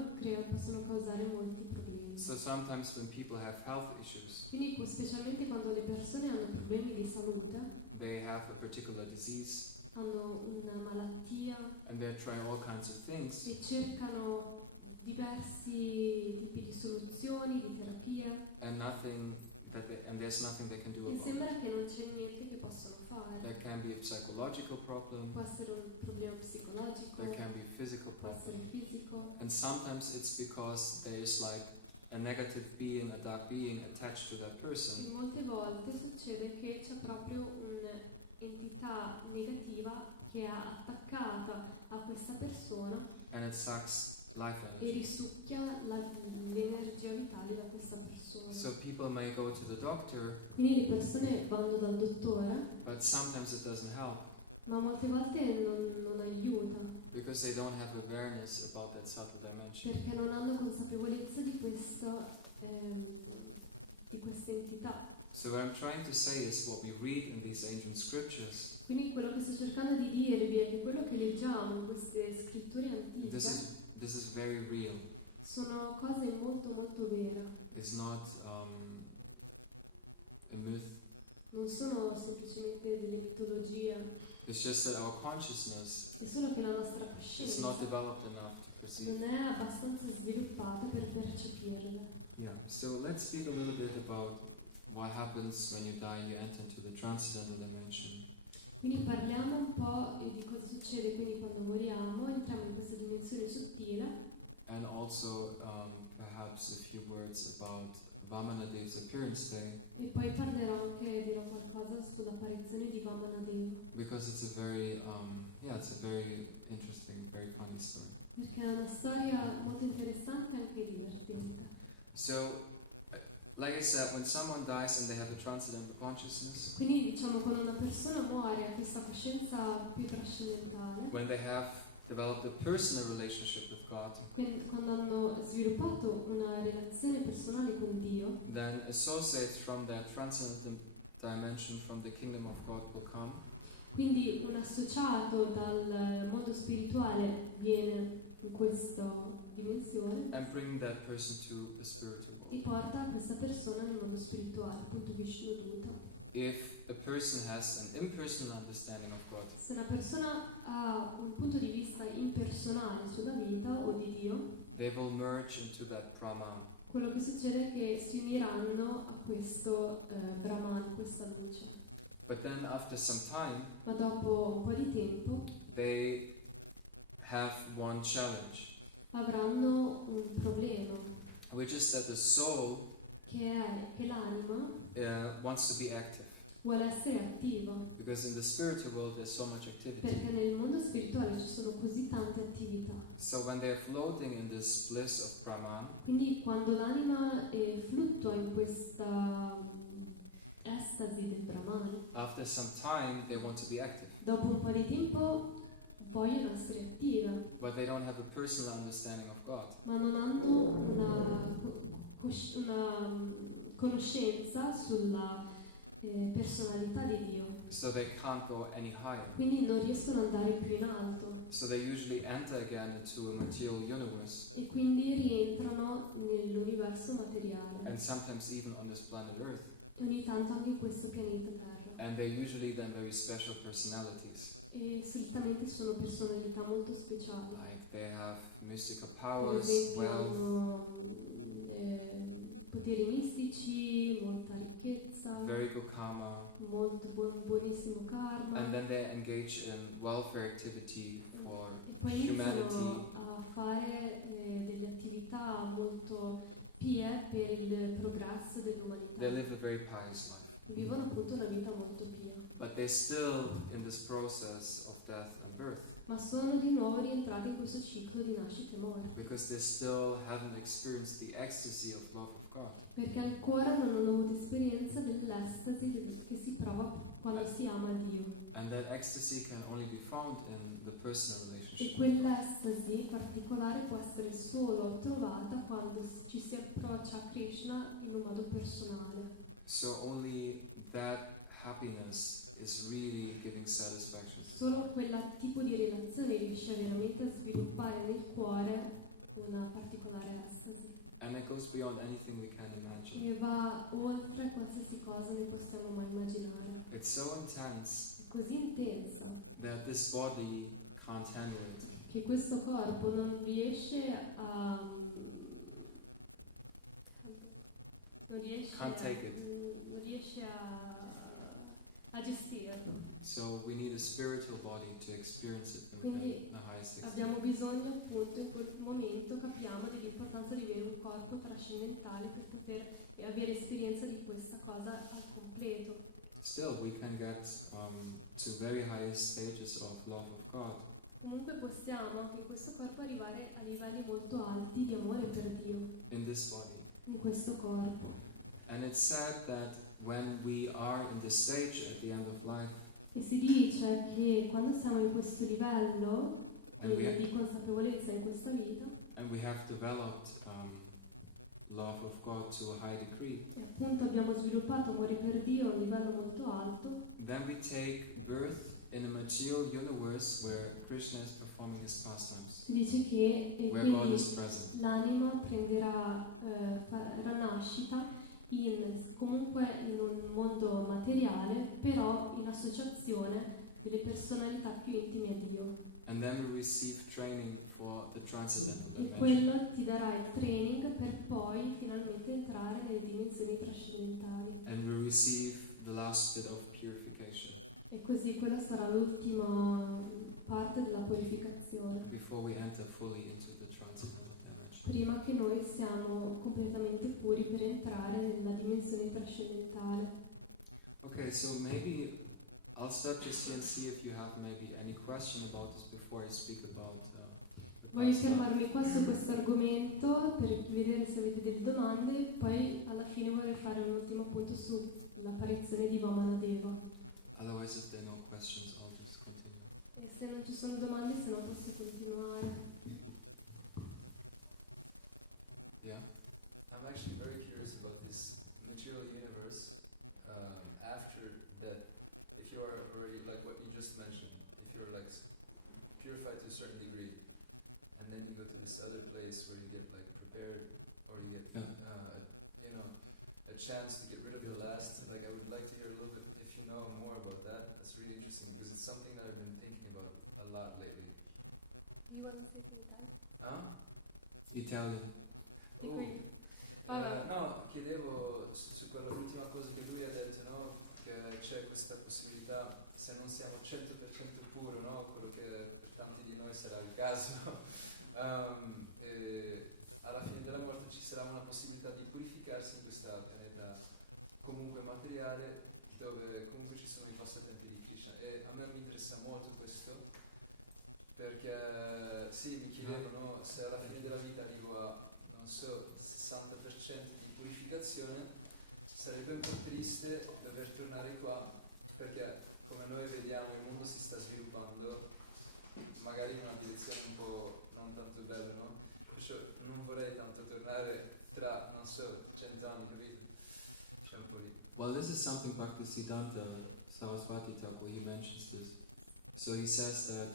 possono causare molti problemi. So sometimes when people have health issues, Quindi specialmente quando le persone hanno problemi di salute, they have a particular disease, hanno una malattia and they're trying all kinds of things, e cercano diversi tipi di soluzioni, di terapie, and there's nothing they can do e about it. sembra che non c'è niente che possono fare. There can be a psychological problem, Può essere un problema psicologico, there can be a physical può essere problem, fisico, and sometimes it's because there is like a negative being, a dark being attached to that e person, molte volte succede che c'è proprio un'entità negativa che è attaccata a questa persona and it sucks life e energy. risucchia l'energia vitale da questa persona. So people may go to the doctor, Quindi le persone vanno dal dottore, but sometimes it doesn't help ma molte volte non aiuta, because they don't have awareness about that subtle dimension. perché non hanno consapevolezza di questa entità. So what I'm trying to say is what we read in these ancient scriptures, Quindi quello che sto cercando di dirvi è che quello che leggiamo in queste scritture antiche this is very real. sono cose molto molto vere, It's not a myth. non sono semplicemente delle mitologie, It's just that our consciousness è solo che la nostra is not coscienza developed enough to perceive. non è abbastanza sviluppata per percepirle. Yeah. So let's speak a little bit about what happens when you die. You enter into the transcendental dimension. Quindi parliamo un po' di cosa succede quindi quando moriamo, entriamo in questa dimensione sottile, And also perhaps a few words about Vamanadev's appearance day, e poi dirò qualcosa sull'apparizione di Vamanadeva, because it's a very interesting, very funny story. perché è una storia molto interessante e anche divertente. So, like I said, when someone dies and they have a transcendental consciousness, Quindi diciamo quando una persona muore ha questa coscienza più trascendentale, when they have developed a personal relationship with God, quindi quando hanno sviluppato una relazione personale con Dio, then associates from that transcendental dimension from the kingdom of God will come, quindi un associato dal mondo spirituale viene in questa dimensione and bring that person to the spiritual e world. porta questa persona nel mondo spirituale, appunto Vishnu Duta. If a person has an impersonal understanding of God, Se una persona ha un punto di vista impersonale sulla vita o di Dio, they will merge into that Brahman. quello che succede è che si uniranno a questo Brahman, questa luce. But then after some time, Ma dopo un po' di tempo they have one challenge, avranno un problema, which is that the soul che è che l'anima wants to be active. vuole essere attiva, Because in the spiritual world there's so much activity. perché nel mondo spirituale ci sono così tante attività. So when they're floating in this bliss of Brahman, Quindi quando l'anima fluttua in questa estasi del Brahman, after some time they want to be active. dopo un po' di tempo vogliono essere attive, But they don't have a personal understanding of God. ma non hanno una conoscenza sulla personalità di Dio, So they can't go any higher. quindi non riescono ad andare più in alto So they usually enter again into a material universe, e quindi rientrano nell'universo materiale and sometimes even on this planet Earth. e ogni tanto anche in questo pianeta Terra. And they're usually then very special personalities. E solitamente sono personalità molto speciali. Like they have mystical Per powers, esempio wealth, hanno poteri mistici, molta ricchezza, very good karma, molto buonissimo karma, and then they engage in welfare activity for e poi humanity. iniziano a fare delle attività molto pie per il progresso dell'umanità. They live a very pious life. Vivono appunto una vita molto pia, But they're still in this process of death and birth, ma sono di nuovo rientrati in questo ciclo di nascita e morte, because they still haven't experienced the ecstasy of love of God. perché ancora non hanno avuto esperienza dell'estasi che si prova quando si ama Dio. And that ecstasy can only be found in the personal E relationship. quell'estasi particolare può essere solo trovata quando ci si approccia a Krishna in un modo personale. So only that happiness is really giving satisfaction. Solo quel tipo di relazione riesce veramente a sviluppare nel cuore una particolare estasi And it goes beyond anything we can imagine. e va oltre qualsiasi cosa ne possiamo mai immaginare. It's so intense È così intensa that this body can't handle it. che questo corpo non riesce Can't take it. non riesce a gestirlo. So we need a spiritual body to experience it Quindi in the highest extent. abbiamo bisogno, appunto, in quel momento capiamo dell'importanza di avere un corpo trascendentale per poter avere esperienza di questa cosa al completo. Still, we can get to very highest stages of love of God. Comunque possiamo anche in questo corpo arrivare a livelli molto alti di amore per Dio, In this body. in questo corpo. And it's sad that when we are in this stage at the end of life, E si dice che quando siamo in questo livello di consapevolezza in questa vita, and we have developed love of God to a high degree, e appunto abbiamo sviluppato amore per Dio a un livello molto alto, then we take birth in a material universe where Krishna is performing his pastimes, si dice che where God quindi is present. l'anima prenderà farà nascita comunque in un mondo materiale, però in associazione delle personalità più intime a Dio. And then we receive training for the transcendental E dimension. quello ti darà il training per poi finalmente entrare nelle dimensioni trascendentali. And we receive the last bit of purification E così quella sarà l'ultima parte della purificazione, before we enter fully into the transcendental dimension. prima che noi siamo completamente puri per entrare nella dimensione trascendentale. Okay, so maybe I'll stop just here and see if you have maybe any question about this before I speak about the Voglio past life. fermarmi qua su questo argomento per vedere se avete delle domande, poi alla fine vorrei fare un ultimo appunto sull'apparizione di Vamanadeva. Otherwise, if there are no questions, I'll just continue. E se non ci sono domande, se no posso continuare. Yeah? I'm actually very curious about this material universe after death. If you are already, like what you just mentioned, if you're like purified to a certain degree, and then you go to this other place where you get like prepared, or you get, you know, a chance to get rid of your last. Like I would like to hear a little bit, if you know more about that. That's really interesting because it's something that I've been thinking about a lot lately. You want to say in Italian? Huh? Italian. E quindi? No, chiedevo su quella ultima cosa che lui ha detto, no? Che c'è questa possibilità, se non siamo 100% puro, no? Quello che per tanti di noi sarà il caso, e alla fine della morte ci sarà una possibilità di purificarsi in questo pianeta comunque materiale, dove comunque ci sono i passatempi di Krishna. E a me mi interessa molto questo, perché sì, mi chiedevo, no? Se alla fine della vita arrivo a, non so, 60% di purificazione, sarebbe un po' triste dover tornare qua, perché come noi vediamo il mondo si sta sviluppando magari in una direzione un po' non tanto bella, no? Perciò non vorrei tanto tornare tra, non so, 100 anni, capito? C'è un po' lì. Well, this is something Bhaktisiddhanta Saraswati Thakur, he mentions this. So he says that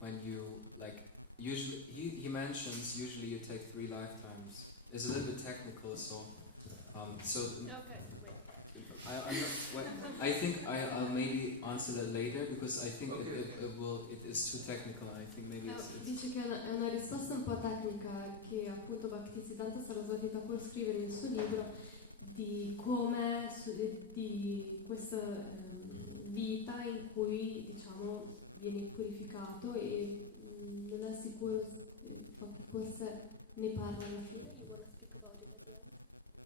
when you, like, usually, he mentions usually you take 3 lifetimes. It's a little bit technical, so Okay, wait. I think I'll maybe answer that later because I think Okay. it is too technical. And I think maybe it's Dice che è una risposta un po' tecnica che appunto Bhaktisiddhanta Saraswati Thakur scrive nel suo libro di come di questa vita in cui diciamo viene purificato e non è sicuro forse ne parla alla fine. You wanna speak about it at the end?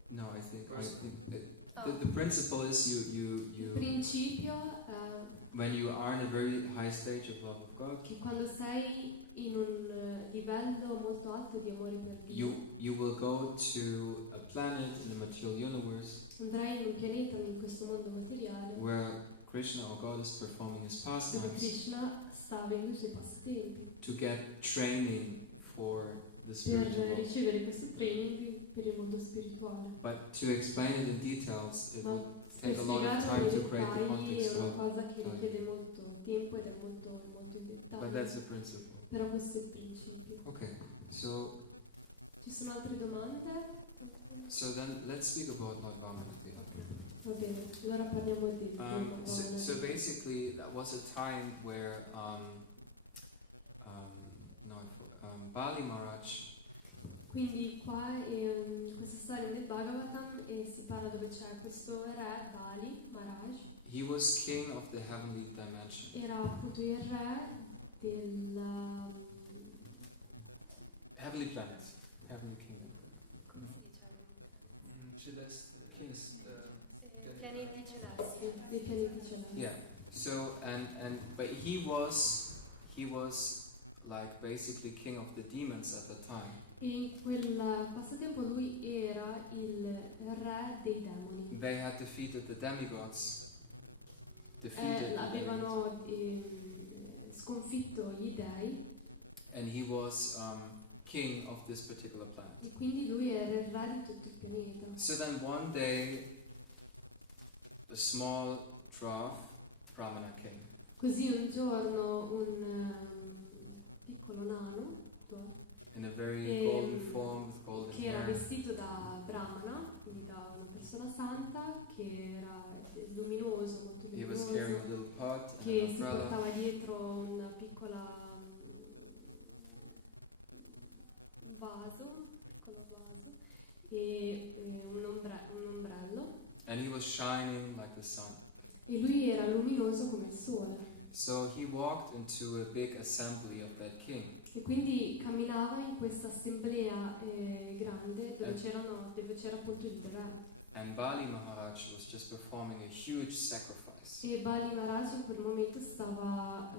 no. I think the principle is you Il principio when you are in a very high stage of love of God, che quando sei in un livello molto alto di amore per Dio, you will go to a planet in the material universe andrai in un pianeta in questo mondo materiale where Krishna or God is performing his dove pastimes Krishna sta avendo i suoi passatempi to get training for the per spiritual world. ricevere questo training per il mondo spirituale. But to explain it in details, it Ma will per take a lot of spiegarlo time nei to create the dettagli context è una of. cosa che richiede molto tempo ed è molto in But dettaglio. that's the principle. Però questo è il principio. Okay, so Ci sono altre domande? then let's speak about Lord Vamanadeva. Va bene, allora parliamo di So basically, that was a time where Bali Maharaj. Quindi qua in questa storia del Bhagavatam si parla dove c'è questo re Bali Maharaj. He was king of the heavenly dimension. Era appunto il re del Heavenly planet, heavenly kingdom. come si dice? Pianeti celesti. Dei pianeti celesti. Yeah. So but he was like basically king of the demons at the time. E in quel passatempo lui era il re dei demoni. They had defeated the demigods. Defeated the demons. Avevano sconfitto gli dei. And he was king of this particular planet. E quindi lui era il re di tutto il pianeta. So then one day, a small dwarf Brahmana came. Così un giorno un piccolo nano In a very golden form with golden che era hair. vestito da Brahmana, quindi da una persona santa, che era luminoso, molto He was carrying a luminoso, little pot and che an si umbrella. portava dietro una piccola un piccolo vaso e un ombrello, And he was shining like the sun. e lui era luminoso come il sole. So he walked into a big assembly of that king. E quindi camminava in questa assemblea grande dove c'era appunto il re. And Bali Maharaj was just performing a huge sacrifice. E Bali Maharaj in quel momento stava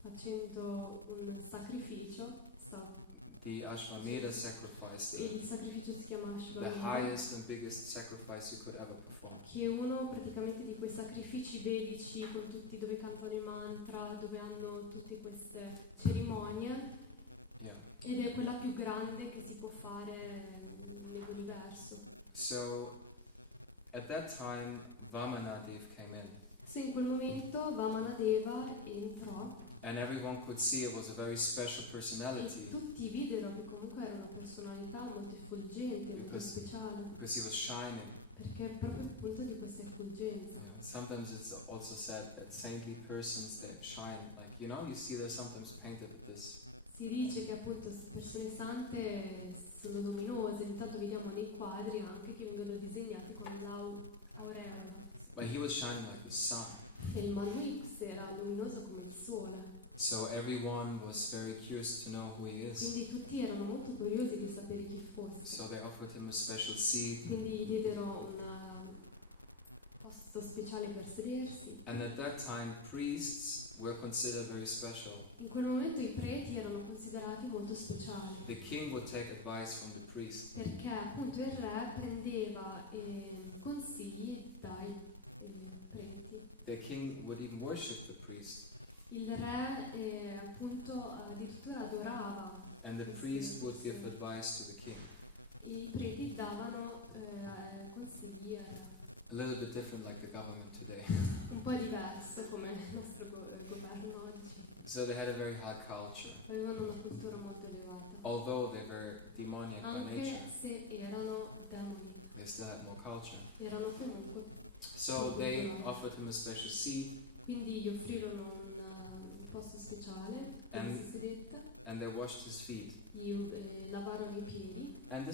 facendo un sacrificio, The Ashvamedha sacrifice, e il sacrificio si chiama the Ashvamedha, highest and biggest sacrifice you could ever perform. che è uno praticamente di quei sacrifici vedici con tutti dove cantano i mantra, dove hanno tutte queste cerimonie, Yeah. ed è quella più grande che si può fare nell'universo. So at that time, Vamanadev came in. Se in quel momento Vamanadeva entrò And everyone could see it was a very special e personality tutti videro che comunque era una personalità molto effulgente, molto Because- speciale, because he was shining. perché è proprio appunto di questa effulgenza. Yeah. Sometimes it's also said that saintly persons, they shine. Like, you see they're sometimes painted with this. Si dice che appunto persone sante sono luminose, intanto vediamo nei quadri anche che vengono disegnati con l'aureola. But he was shining like the sun. E il Manwix era luminoso come il sole, So everyone was very curious to know who he is. quindi tutti erano molto curiosi di sapere chi fosse. So they offered him a special seat. Quindi gli diedero un posto speciale per sedersi. And at that time, priests were considered very special. In quel momento i preti erano considerati molto speciali, The king would take advice from the priest. perché appunto il re prendeva consigli dai preti. The king would even worship the priest. Il re appunto addirittura adorava, And the priest would give advice to the king. i preti davano consigli al re. A little bit different like the government today. Un po' diverso come il nostro governo oggi. So they had a very high culture. Avevano una cultura molto elevata, Although they were demoniac by anche nature, se erano demoni, they still had more culture. erano comunque. So they offered him a special seat, Quindi gli offrirono un posto speciale, dove si sedette, and they washed his feet. gli lavarono i piedi, And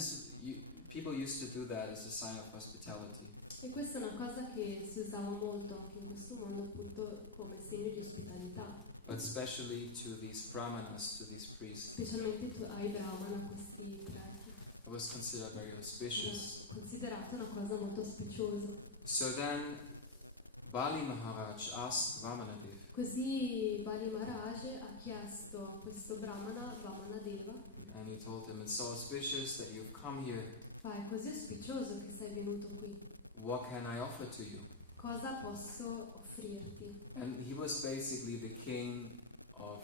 people used to do that as a sign of hospitality. e questa è una cosa che si usava molto anche in questo mondo, appunto come segno di ospitalità, But especially to these brahmanas, to these priests, specialmente ai brahmana, a questi preti. it was considered very auspicious. È considerata una cosa molto auspiciosa. So then Bali Maharaj asked Vamanadev, Così Bali Maharaj ha chiesto a questo brahmana, Vamanadeva, and he told him, it's so auspicious that you've come here. è così auspicioso che sei venuto qui, What can I offer to you? cosa posso offrirti? And he was basically the king of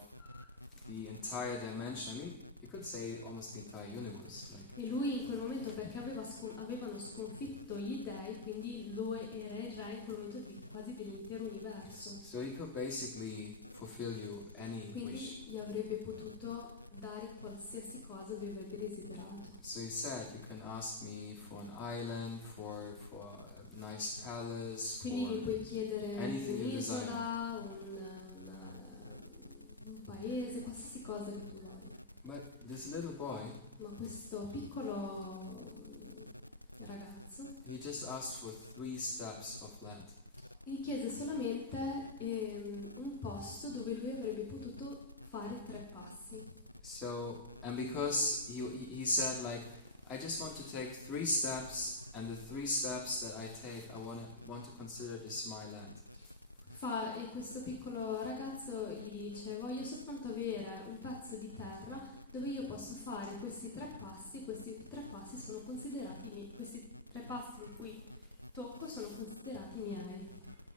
the entire dimension. I mean, you could say almost the entire universe. Like, E lui in quel momento, perché avevano sconfitto gli dei, quindi lui era il re in quel momento quasi dell'intero universo. so he could basically fulfill you any wish. Quindi gli avrebbe potuto dare qualsiasi cosa lui avrebbe desiderato. So he said, you can ask me for an island, for a nice palace, Quindi gli for puoi chiedere anything you un'isola, un paese, qualsiasi cosa che tu voglia. But this little boy, Ma questo piccolo ragazzo he just asked for 3 steps of land. gli chiese solamente un posto dove lui avrebbe potuto fare 3 passi. So, and because he said, like, I just want to take 3 steps, and the 3 steps that I take, I want to consider this my land. E questo piccolo ragazzo gli dice: voglio soltanto avere un pezzo di terra dove io posso fare questi 3 passi. Questi 3 passi sono considerati miei, questi 3 passi in cui tocco sono considerati miei.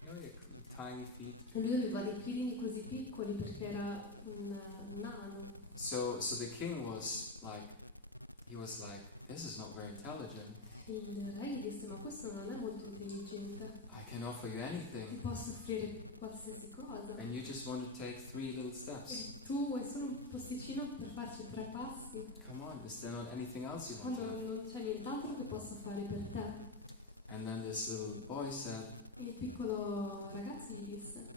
You know, your tiny feet. E lui aveva dei piedini così piccoli perché era un nano. So the king was like, this is not very intelligent. Il re gli disse: ma questo non è molto intelligente, I can offer you ti anything, posso offrire qualsiasi cosa and you just want to take 3 little steps. e tu vuoi solo un posticino per farci 3 passi, Come on, is there not anything else you want quando to have? non c'è nient'altro che posso fare per te. And then this little boy said, E il piccolo ragazzo gli disse: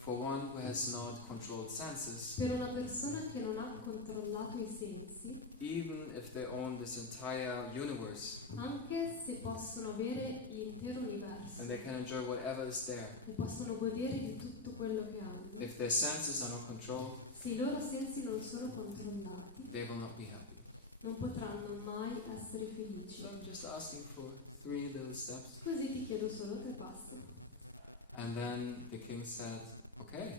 for one who has not controlled senses, per una persona che non ha controllato i sensi, even if they own this entire universe, anche se possono avere l'intero universo and they can enjoy whatever is there, e possono godere di tutto quello che hanno, if their senses are not controlled, se i loro sensi non sono controllati, they will not be happy. non potranno mai essere felici. So I'm just asking for 3 little steps. Così ti chiedo solo 3 passi. And then the king said, okay.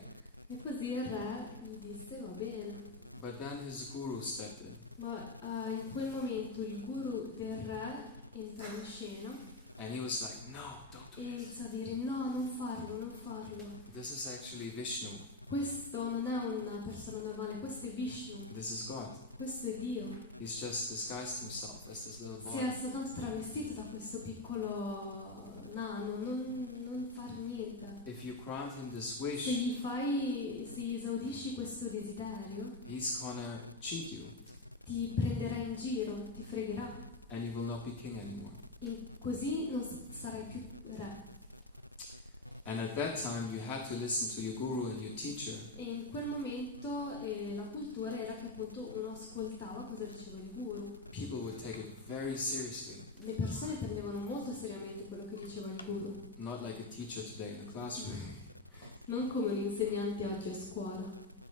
E così il re gli disse: va bene. But then his guru stepped in, Ma in quel momento il guru del re entra in scena and he was like, no, don't e do this. inizia a dire: no, non farlo, non farlo. This is actually Vishnu. Questo non è una persona normale, questo è Vishnu, This is God. questo è Dio. He's just disguised himself as this little Si è boy. soltanto travestito da questo piccolo nano, non far niente. If you grant him this Se wish, se gli esaudisci questo desiderio, he's gonna cheat you, ti prenderà in giro, ti fregherà. and you will not be king anymore. E così non sarai più re. And at that time, you had to listen to your guru and your teacher. E in quel momento la cultura era che appunto uno ascoltava cosa diceva il guru. People would take it very seriously, Le persone prendevano molto seriamente quello che diceva il guru, not like a teacher today in the classroom. non come un insegnante oggi a scuola.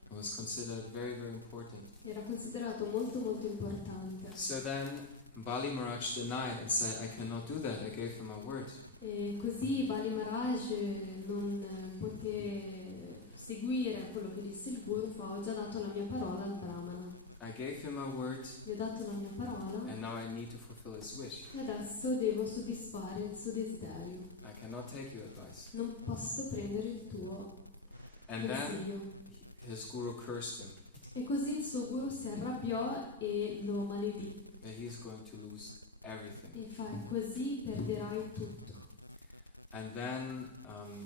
It was considered very, very important. Era considerato molto molto importante. So then Bali Maharaj denied and said, I cannot do that. I gave him my word. E così Bali Maharaj non poté seguire quello che disse il guru, ma ho già dato la mia parola al Brahmana. I gave him my word, Gli ho dato la mia parola and now I need to fulfill his wish. e adesso devo soddisfare il suo desiderio. I cannot take your advice. Non posso prendere il tuo And then consiglio. his guru cursed him E così il suo guru si arrabbiò e lo maledì. that he is going to lose everything. E fa: così perderai tutto. And then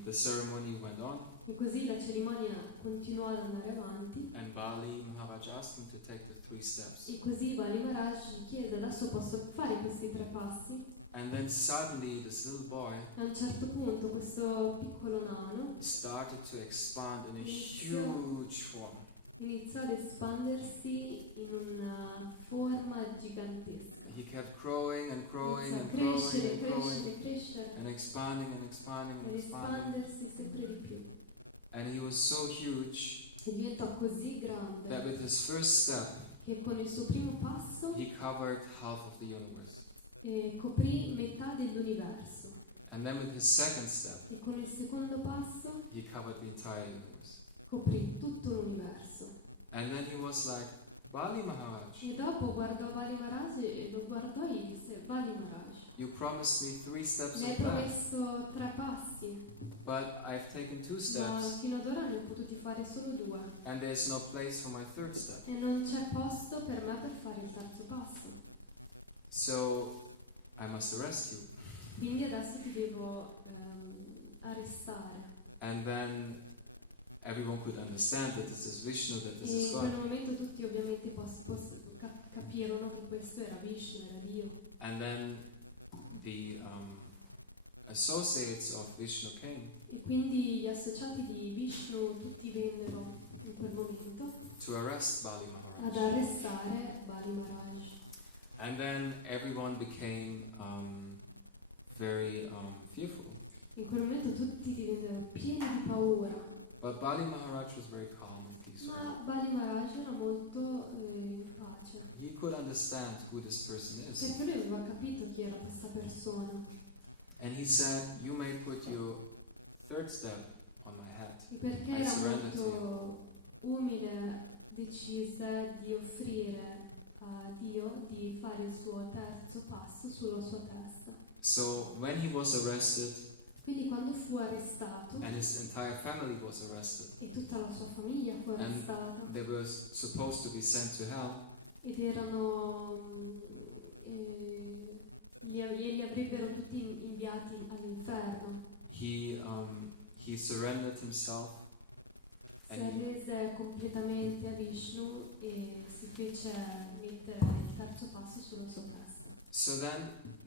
the ceremony went on, E così la cerimonia continuò ad andare avanti. and Bali Maharaj asked him to take the 3 steps. E così Bali Maharaj gli chiese: adesso posso fare questi 3 passi? And then suddenly this little boy A un certo punto questo piccolo nano started to expand in a huge form. iniziò ad espandersi in una forma gigantesca. He kept growing and growing Iniziò a and growing crescere, and growing crescere, crescere and expanding and expanding and ed expanding. espandersi sempre di più. And he was so huge E diventò così that grande with his first step, che con il suo primo passo he covered half of the universe. coprì metà dell'universo. And then with his second step, E con il secondo passo he covered the entire universe. coprì tutto l'universo. And then he was like, Bali Maharaj, E dopo guardò Bali Maharaj e lo guardò e gli disse: Bali Maharaj, you promised me 3 steps mi hai of land, promesso 3 passi, but I've taken 2 ma steps, fino ad ora ne ho potuti fare solo 2 and there's no place for my 3rd step. e non c'è posto per me per fare il terzo passo. So I must arrest you. Quindi adesso ti devo arrestare. And then everyone could understand that this is Vishnu, that this E is in quel God. momento tutti ovviamente capirono che questo era Vishnu, era Dio. And then the associates of Vishnu came E quindi gli associati di Vishnu tutti vennero in quel momento to arrest Bali ad Maharaj. arrestare Bali Maharaj. And then everyone became very fearful. In quel momento tutti divennero pieni di paura, But Bali Maharaj was very calm and peaceful. ma Bali Maharaj era molto in pace, He could understand who this person is. perché lui aveva capito chi era questa persona. And he said, you may put your third step on my head. E perché I era surrender to molto umile, decise di offrire a Dio di fare il suo terzo passo sulla sua testa. So when he was arrested Quindi quando fu arrestato and his entire family was arrested, e tutta la sua famiglia fu And arrestata they were supposed to be sent to hell, ed erano li avrebbero tutti inviati all'inferno. he surrendered himself Si and he, arrese completamente a Vishnu e si fece mettere il terzo passo sulla sua testa. so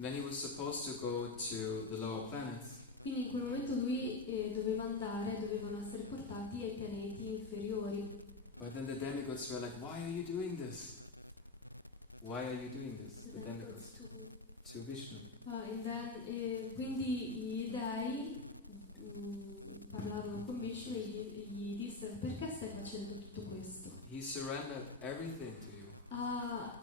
then he was supposed to go to the lower planets. Quindi in quel momento lui dovevano essere portati ai pianeti inferiori. But then the demigods were like, why are you doing this? Why are you doing this? The demigods. To Vishnu. Quindi gli dei parlarono con Vishnu e gli dissero: perché stai facendo tutto questo? He surrendered everything to you.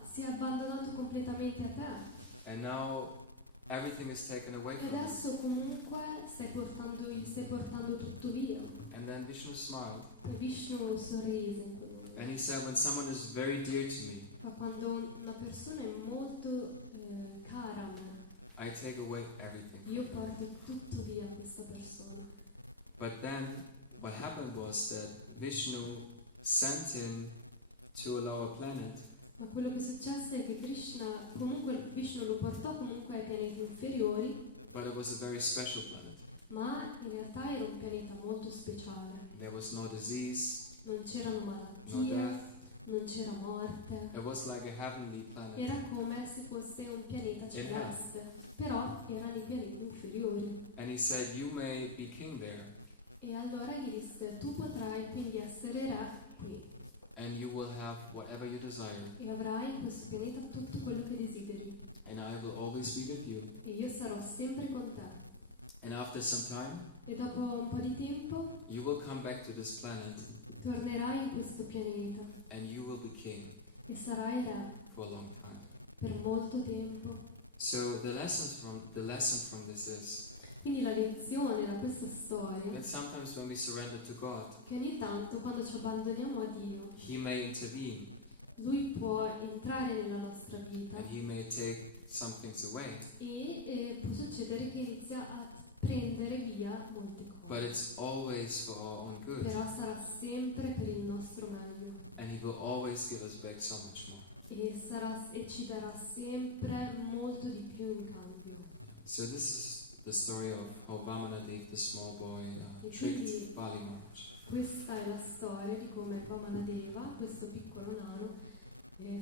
Si è abbandonato completamente a te And now everything is taken away e from him. adesso comunque gli stai portando tutto via. And then Vishnu smiled. E Vishnu sorrise in quel momento. And he said, when someone is very dear to me, Ma quando una persona è molto cara a me, I take away everything. io porto tutto via a questa persona. But then what happened was that Vishnu sent him to a lower planet, Ma quello che successe è che Vishnu lo portò comunque ai pianeti inferiori, but it was a very special planet. ma in realtà era un pianeta molto speciale. There was no disease, Non c'erano no malattie, death. non c'era morte. It was like a heavenly planet. Era come se fosse un pianeta celeste, però erano i pianeti inferiori. And he said, you may be king there, E allora gli disse: tu potrai quindi essere re qui and you will have whatever you desire, e avrai in questo pianeta tutto quello che desideri and I will always be with you. e io sarò sempre con te. And after some time, E dopo un po' di tempo you will come back to this planet, tornerai in questo pianeta and you will be king e sarai re for a long time. per molto tempo. So the lesson from this is Quindi la lezione da questa storia that sometimes when we surrender to God, è che ogni tanto quando ci abbandoniamo a Dio, He may intervene Lui può entrare nella nostra vita and He may take some things away, e può succedere che inizia a prendere via molte but cose, it's always for our own good, però sarà sempre per il nostro meglio and He will always give us back so much more. e ci darà sempre molto di più in cambio. So this is the story of how Vamanadev, the small boy, E tricked quindi Bali Maharaj. questa è la storia di come Vamanadeva, questo piccolo nano,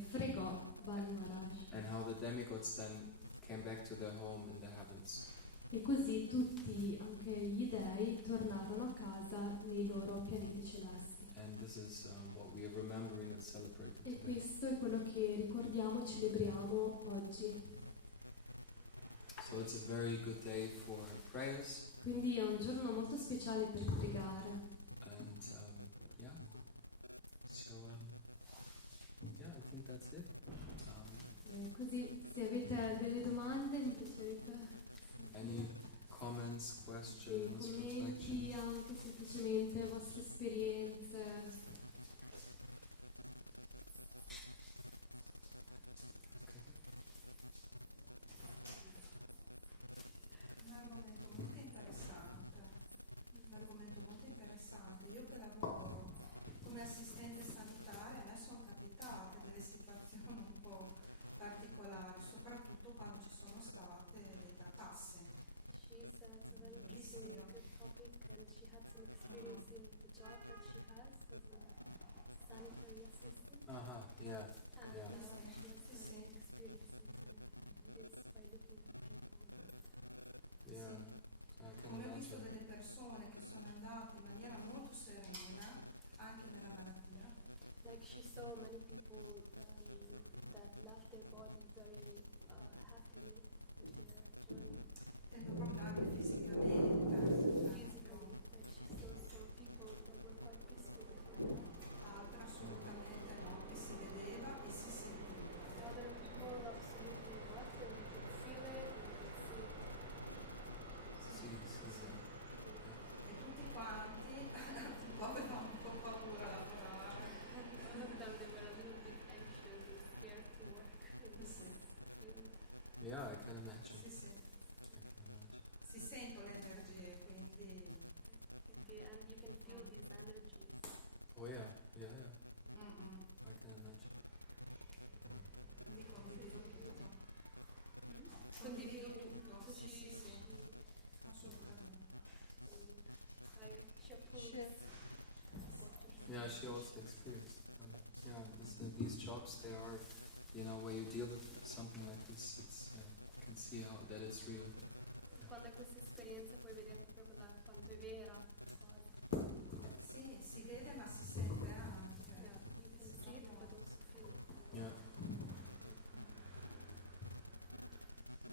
fregò Bali Maharaj. And how the demigods then came back to their home in the heavens. E così tutti, anche gli dei, tornarono a casa nei loro pianeti celesti. And this is what we are remembering and celebrating E today. questo è quello che ricordiamo, celebriamo oggi. So it's a very good day for prayers. Quindi è un giorno molto speciale per pregare. And yeah. So yeah, I think that's it. Così se avete delle domande mi piacerebbe. Any comments, questions, Commenti, reflections? anche semplicemente vostre esperienze. Un argomento molto interessante. Io che lavoro come assistente sanitaria, a me sono capitate delle situazioni un po' particolari, soprattutto quando ci sono state le tasse. She's a very interesting good topic and she had some experience in the job that she has as a sanitary assistant. Yeah. And Yeah. she has many experiences in this by looking at people. Yeah. So I can Come ho visto imagine. delle persone che sono andate in maniera molto serena anche nella malattia. Like she saw many people that left their body very happily with their journey. Intendo proprio anche fisicamente, Physically, like she saw some people that were quite peaceful before that. altra assolutamente no, che si vedeva e si sentiva. Other people absolutely not, and you could feel it, and you could see it. Sì, yeah. E tutti quanti un po' avevano un po' paura a lavorare. All of them, they were a little bit anxious and scared to work in this Sì. field. Yeah, I can imagine. Sì, sì. I can imagine. Si sentono le energie, quindi And you can feel these energies. Oh yeah. Yeah. mm-mm. I can imagine. Quindi condivido tutto. Condivido tutto, sì, She, sì, sì, she, assolutamente. she approves what you Yeah, she also experienced. Yeah, these jobs, they are, when you deal with something like this, it's you can see how that is real. Quando hai questa esperienza puoi vedere proprio quanto è vera la cosa. Sì, si vede ma si sente anche. Yeah, you can see it but also feel it. Yeah.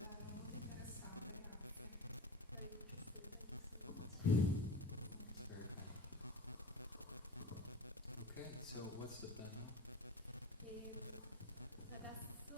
Bello, molto interessante, grazie. Very interesting, thank you so much. It's very kind of you. Okay, so what's the plan now? Adesso